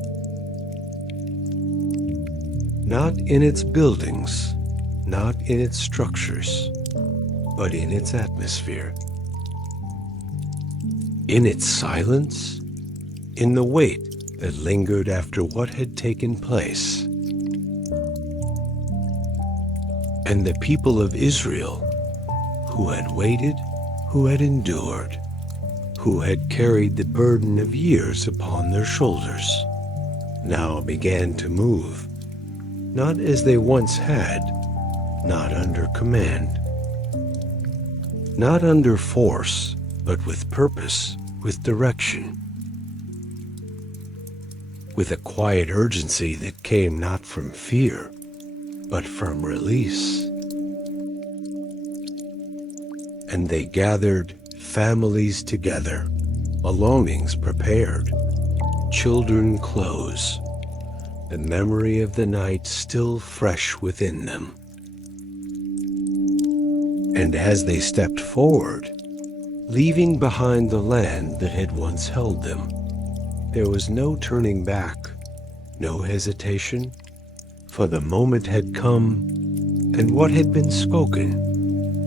Not in its buildings, not in its structures, but in its atmosphere. In its silence, in the weight that lingered after what had taken place. And the people of Israel, who had waited, who had endured, who had carried the burden of years upon their shoulders, now began to move, not as they once had, not under command, not under force, but with purpose, with direction, with a quiet urgency that came not from fear, but from release. And they gathered families together, belongings prepared, children close, the memory of the night still fresh within them. And as they stepped forward, leaving behind the land that had once held them, there was no turning back, no hesitation, for the moment had come, and what had been spoken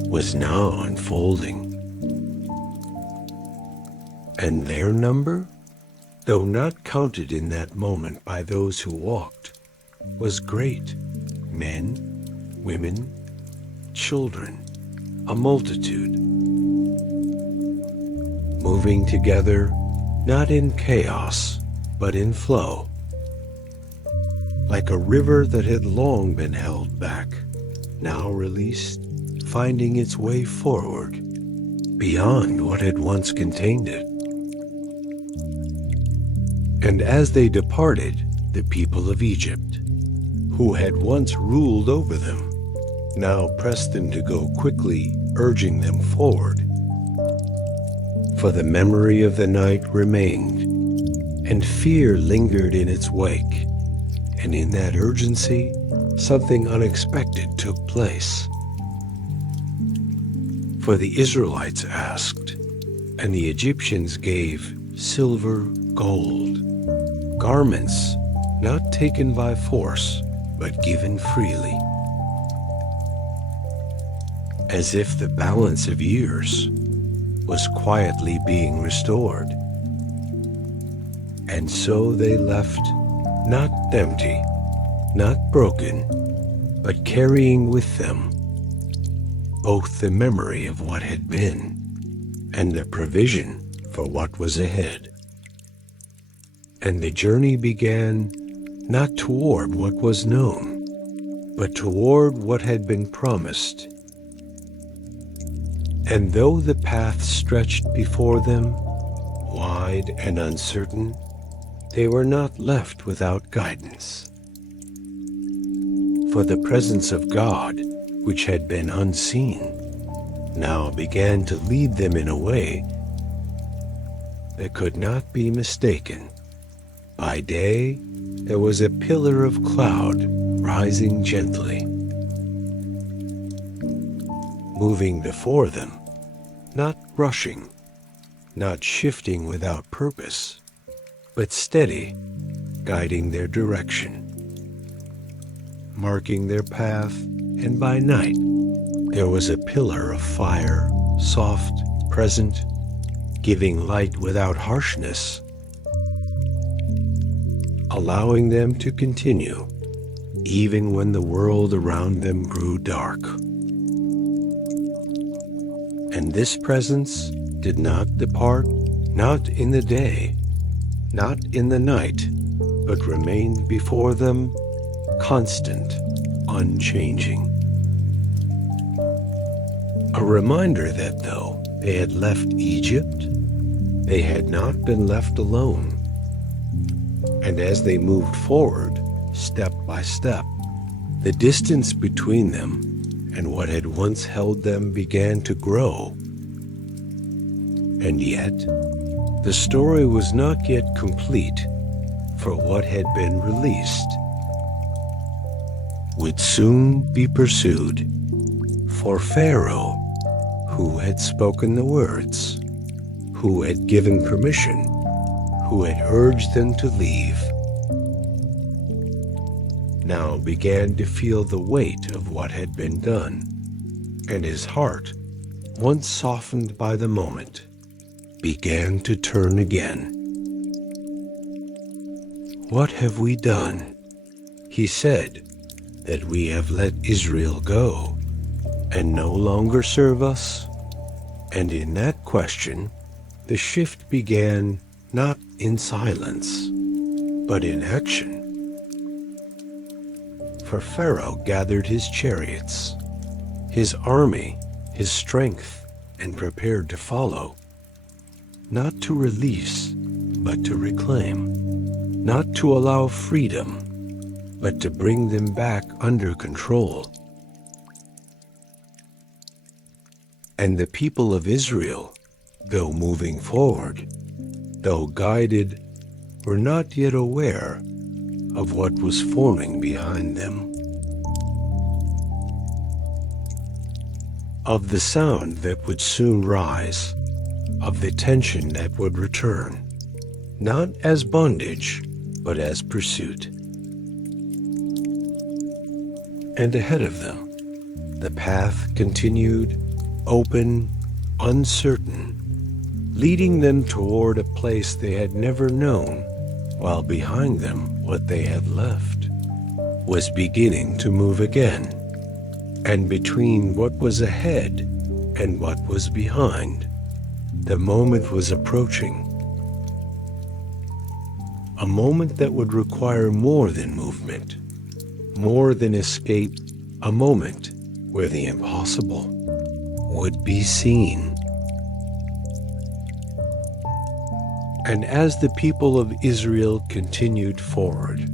was now unfolding. And their number, though not counted in that moment by those who walked, was great: men, women, children, a multitude, moving together, not in chaos, but in flow, like a river that had long been held back, now released, finding its way forward, beyond what had once contained it. And as they departed, the people of Egypt, who had once ruled over them, now pressed them to go quickly, urging them forward. For the memory of the night remained, and fear lingered in its wake, and in that urgency, something unexpected took place. For the Israelites asked, and the Egyptians gave silver, gold, garments not taken by force, but given freely, as if the balance of years was quietly being restored. And so they left, not empty, not broken, but carrying with them both the memory of what had been and the provision for what was ahead. And the journey began not toward what was known, but toward what had been promised. And though the path stretched before them, wide and uncertain, they were not left without guidance. For the presence of God, which had been unseen, now began to lead them in a way that could not be mistaken. By day, there was a pillar of cloud rising gently, moving before them, not rushing, not shifting without purpose, but steady, guiding their direction, marking their path. And by night, there was a pillar of fire, soft, present, giving light without harshness, allowing them to continue, even when the world around them grew dark. And this presence did not depart, not in the day, not in the night, but remained before them, constant, unchanging. A reminder that though they had left Egypt, they had not been left alone. And as they moved forward, step by step, the distance between them and what had once held them began to grow. And yet, the story was not yet complete, for what had been released would soon be pursued. For Pharaoh, who had spoken the words, who had given permission, who had urged them to leave, now began to feel the weight of what had been done, and his heart, once softened by the moment, began to turn again. "What have we done?" he said, "that we have let Israel go, and no longer serve us?" And in that question, the shift began not in silence, but in action. For Pharaoh gathered his chariots, his army, his strength, and prepared to follow, not to release, but to reclaim, not to allow freedom, but to bring them back under control. And the people of Israel, though moving forward, though guided, were not yet aware of what was forming behind them, of the sound that would soon rise, of the tension that would return, not as bondage, but as pursuit. And ahead of them, the path continued, open, uncertain, leading them toward a place they had never known, while behind them what they had left was beginning to move again. And between what was ahead and what was behind, the moment was approaching. A moment that would require more than movement, more than escape, a moment where the impossible would be seen. And as the people of Israel continued forward,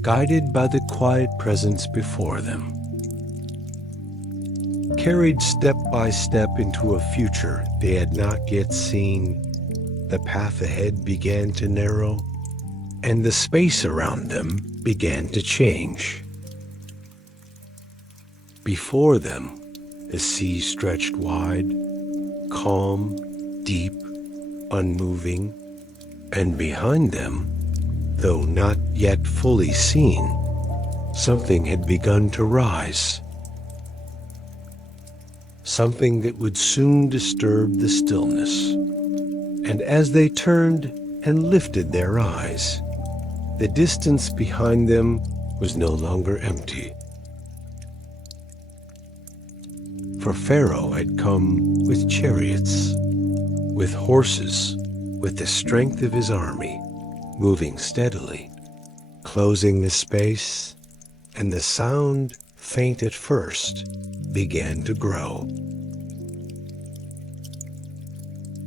guided by the quiet presence before them, carried step by step into a future they had not yet seen, the path ahead began to narrow, and the space around them began to change. Before them, the sea stretched wide, calm, deep, unmoving, and behind them, though not yet fully seen, something had begun to rise. Something that would soon disturb the stillness. And as they turned and lifted their eyes, the distance behind them was no longer empty. For Pharaoh had come with chariots, with horses, with the strength of his army, moving steadily, closing the space, and the sound, faint at first, began to grow,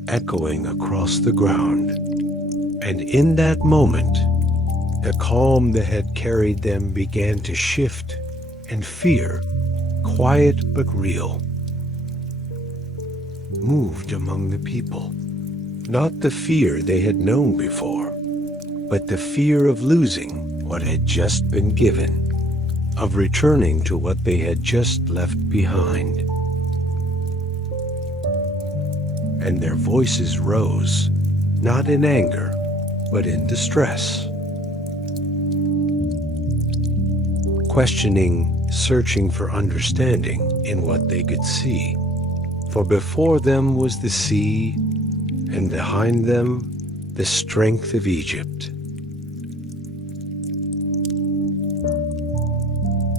echoing across the ground. And in that moment, the calm that had carried them began to shift, and fear, quiet but real, moved among the people. Not the fear they had known before, but the fear of losing what had just been given, of returning to what they had just left behind. And their voices rose, not in anger, but in distress, questioning, searching for understanding in what they could see. For before them was the sea, and behind them the strength of Egypt.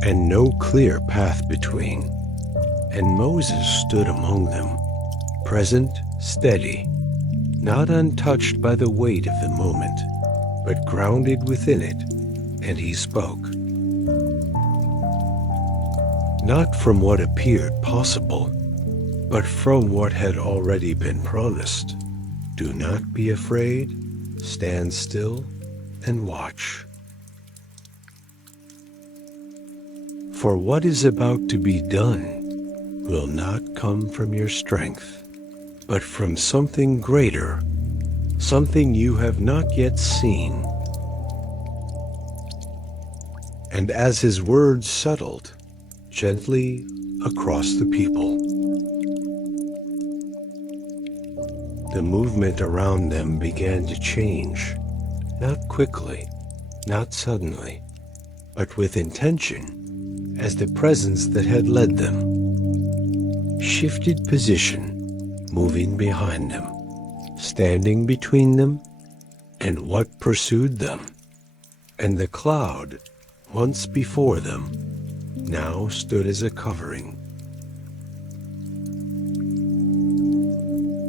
and no clear path between. And Moses stood among them, present, steady, not untouched by the weight of the moment, but grounded within it, and he spoke. Not from what appeared possible, but from what had already been promised. Do not be afraid, stand still, and watch. For what is about to be done will not come from your strength, but from something greater, something you have not yet seen. And as his words settled gently across the people, the movement around them began to change, not quickly, not suddenly, but with intention, as the presence that had led them shifted position, moving behind them, standing between them and what pursued them. And the cloud, once before them, now stood as a covering.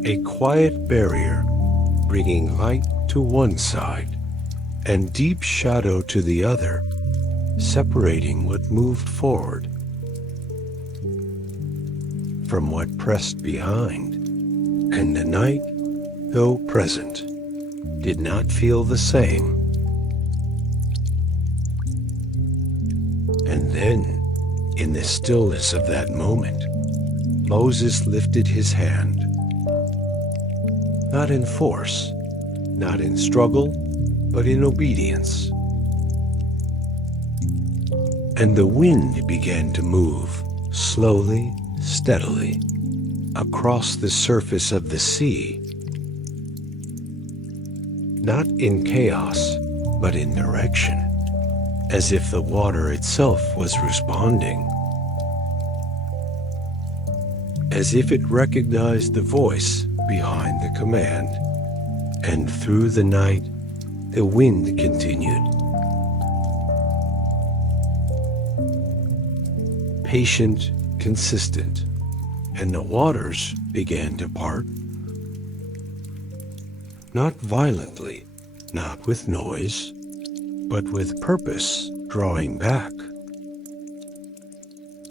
A quiet barrier, bringing light to one side and deep shadow to the other, separating what moved forward from what pressed behind. And the night, though present, did not feel the same. And then, in the stillness of that moment, Moses lifted his hand. Not in force, not in struggle, but in obedience. And the wind began to move, slowly, steadily, across the surface of the sea. Not in chaos, but in direction, as if the water itself was responding. As if it recognized the voice behind the command. And through the night, the wind continued. Patient, consistent, and the waters began to part. Not violently, not with noise, but with purpose, drawing back,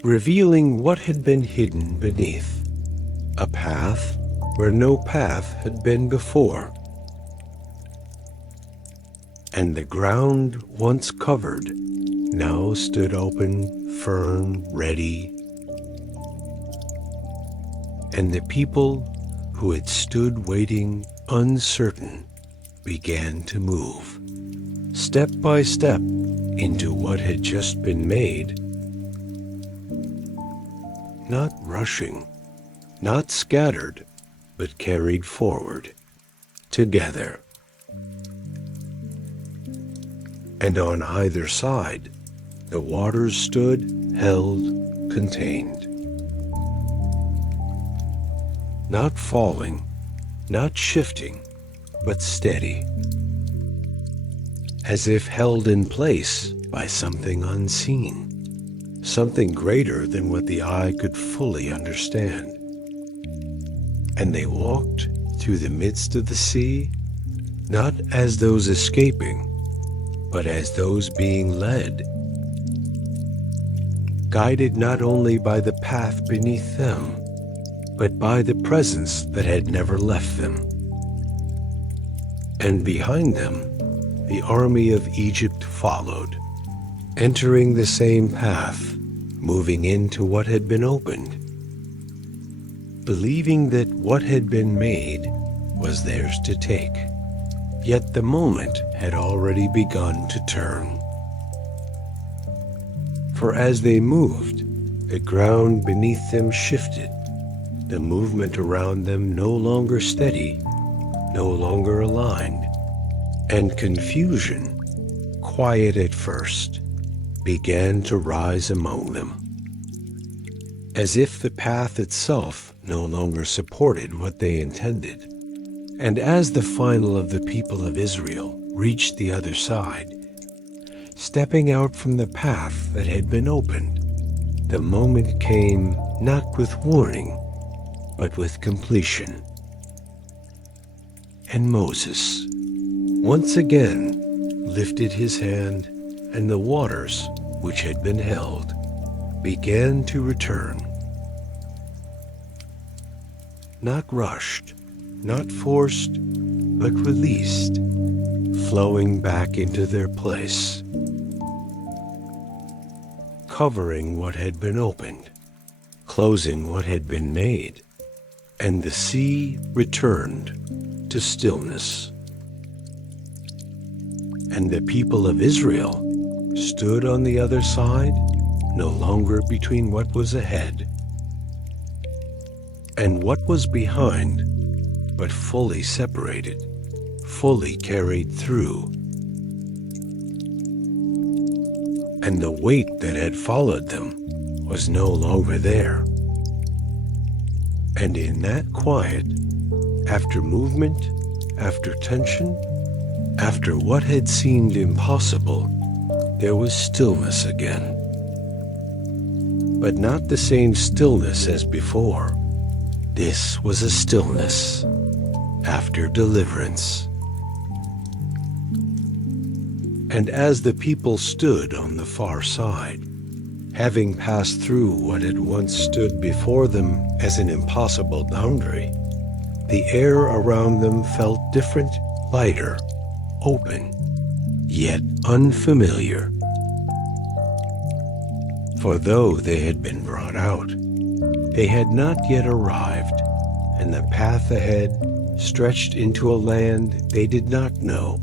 revealing what had been hidden beneath, a path where no path had been before. And the ground once covered now stood open, firm, ready. And the people who had stood waiting, uncertain, began to move, step by step, into what had just been made. Not rushing, not scattered, but carried forward, together. And on either side, the waters stood, held, contained. Not falling, not shifting, but steady, as if held in place by something unseen, something greater than what the eye could fully understand. And they walked through the midst of the sea, not as those escaping, but as those being led, guided not only by the path beneath them, but by the presence that had never left them. And behind them, the army of Egypt followed, entering the same path, moving into what had been opened, believing that what had been made was theirs to take. Yet the moment had already begun to turn. For as they moved, the ground beneath them shifted, the movement around them no longer steady, no longer aligned, and confusion, quiet at first, began to rise among them, as if the path itself no longer supported what they intended. And as the final of the people of Israel reached the other side, stepping out from the path that had been opened. The moment came not with warning, but with completion. And Moses once again lifted his hand, and the waters which had been held began to return. Not rushed, not forced, but released, flowing back into their place, covering what had been opened, closing what had been made, and the sea returned to stillness. And the people of Israel stood on the other side, no longer between what was ahead and what was behind, but fully separated, fully carried through. And the weight that had followed them was no longer there. And in that quiet, after movement, after tension, after what had seemed impossible, there was stillness again. But not the same stillness as before. This was a stillness after deliverance. And as the people stood on the far side, having passed through what had once stood before them as an impossible boundary, the air around them felt different, lighter, open, yet unfamiliar. For though they had been brought out, they had not yet arrived, and the path ahead stretched into a land they did not know.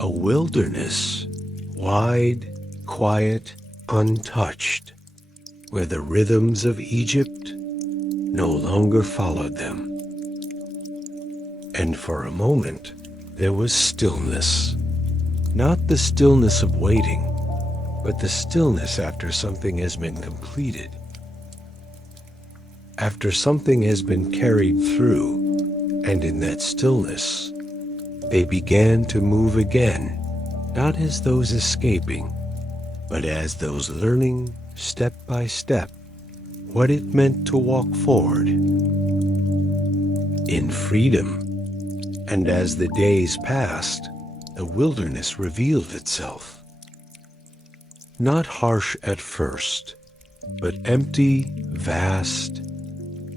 A wilderness, wide, quiet, untouched, where the rhythms of Egypt no longer followed them. And for a moment, there was stillness. Not the stillness of waiting, but the stillness after something has been completed. After something has been carried through, and in that stillness, they began to move again, not as those escaping, but as those learning step by step what it meant to walk forward in freedom. And as the days passed, the wilderness revealed itself. Not harsh at first, but empty, vast,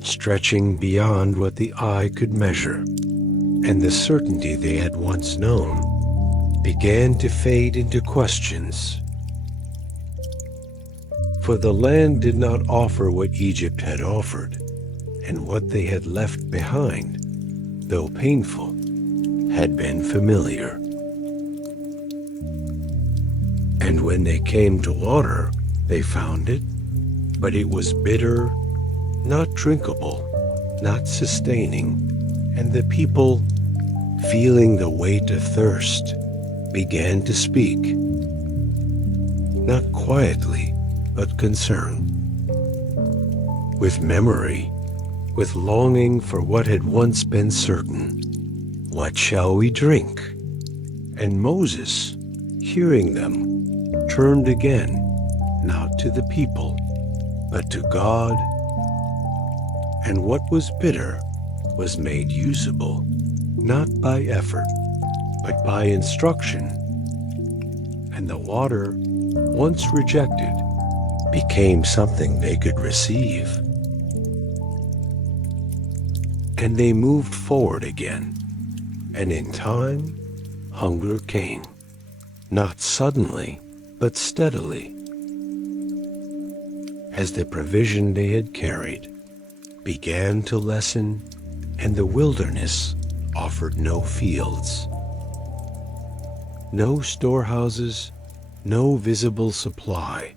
stretching beyond what the eye could measure, and the certainty they had once known began to fade into questions. For the land did not offer what Egypt had offered, and what they had left behind, though painful, had been familiar. And when they came to water, they found it, but it was bitter, not drinkable, not sustaining, and the people, feeling the weight of thirst, began to speak, not quietly, but concern, with memory, with longing for what had once been certain. What shall we drink? And Moses, hearing them, turned again, not to the people, but to God. And what was bitter was made usable, not by effort, but by instruction. And the water, once rejected, became something they could receive. And they moved forward again, and in time, hunger came, not suddenly, but steadily, as the provision they had carried began to lessen, and the wilderness offered no fields, no storehouses, no visible supply.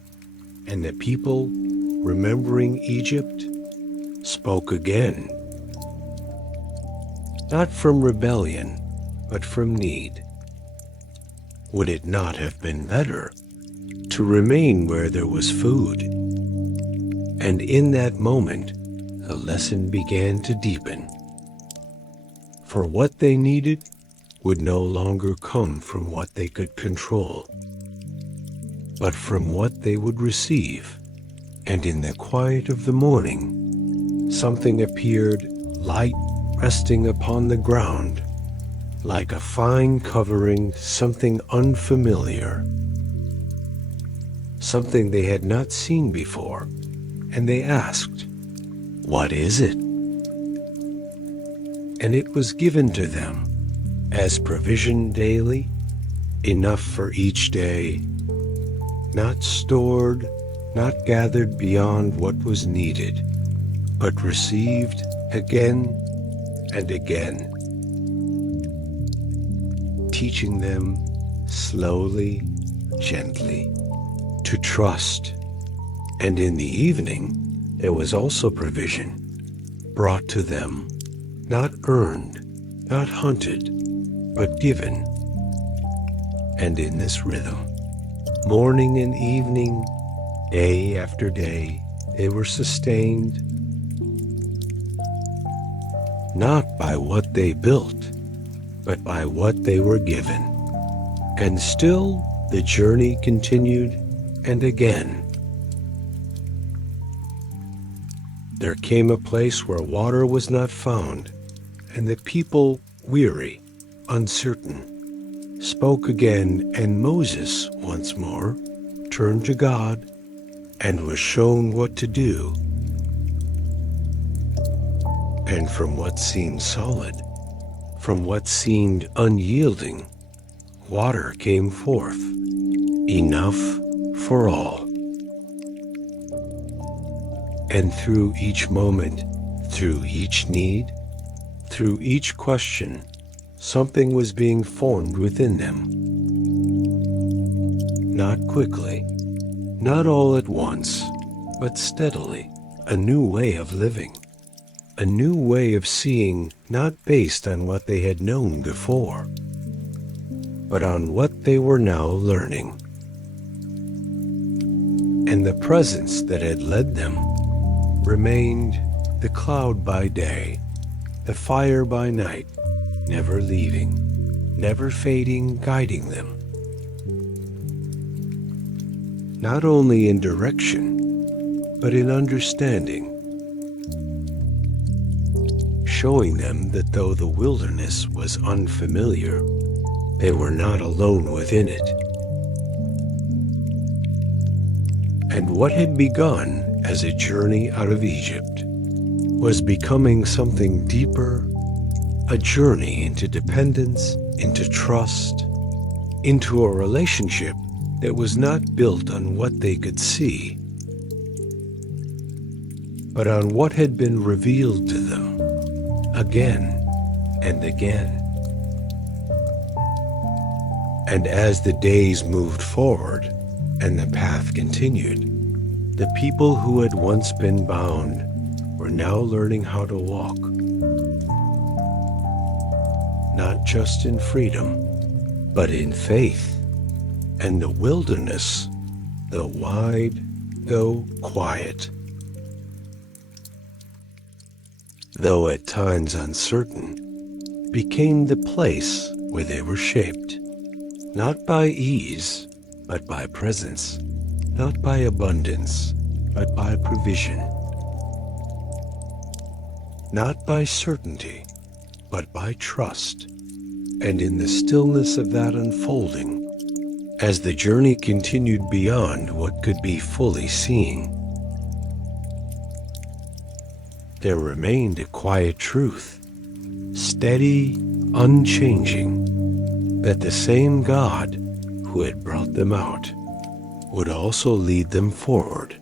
And the people, remembering Egypt, spoke again, not from rebellion, but from need. Would it not have been better to remain where there was food? And in that moment, the lesson began to deepen. For what they needed would no longer come from what they could control, but from what they would receive. And in the quiet of the morning, something appeared, light resting upon the ground, like a fine covering, something unfamiliar, something they had not seen before, and they asked, "What is it?" And it was given to them as provision daily, enough for each day, not stored, not gathered beyond what was needed, but received again and again, teaching them slowly, gently, to trust. And in the evening, there was also provision brought to them, not earned, not hunted, but given. And in this rhythm, morning and evening, day after day, they were sustained, not by what they built, but by what they were given. And still the journey continued, and again there came a place where water was not found, and the people, weary, uncertain, spoke again, and Moses once more turned to God and was shown what to do. And from what seemed solid, from what seemed unyielding, water came forth, enough for all. And through each moment, through each need, through each question, something was being formed within them. Not quickly, not all at once, but steadily, a new way of living, a new way of seeing, not based on what they had known before, but on what they were now learning. And the presence that had led them remained the cloud by day, the fire by night, never leaving, never fading, guiding them. Not only in direction, but in understanding, showing them that though the wilderness was unfamiliar, they were not alone within it. And what had begun as a journey out of Egypt was becoming something deeper, a journey into dependence, into trust, into a relationship that was not built on what they could see, but on what had been revealed to them again and again. And as the days moved forward and the path continued, the people who had once been bound were now learning how to walk, not just in freedom, but in faith. And the wilderness, though wide, though quiet, though at times uncertain, became the place where they were shaped, not by ease, but by presence, not by abundance, but by provision, not by certainty, but by trust. And in the stillness of that unfolding, as the journey continued beyond what could be fully seen, there remained a quiet truth, steady, unchanging, that the same God who had brought them out would also lead them forward.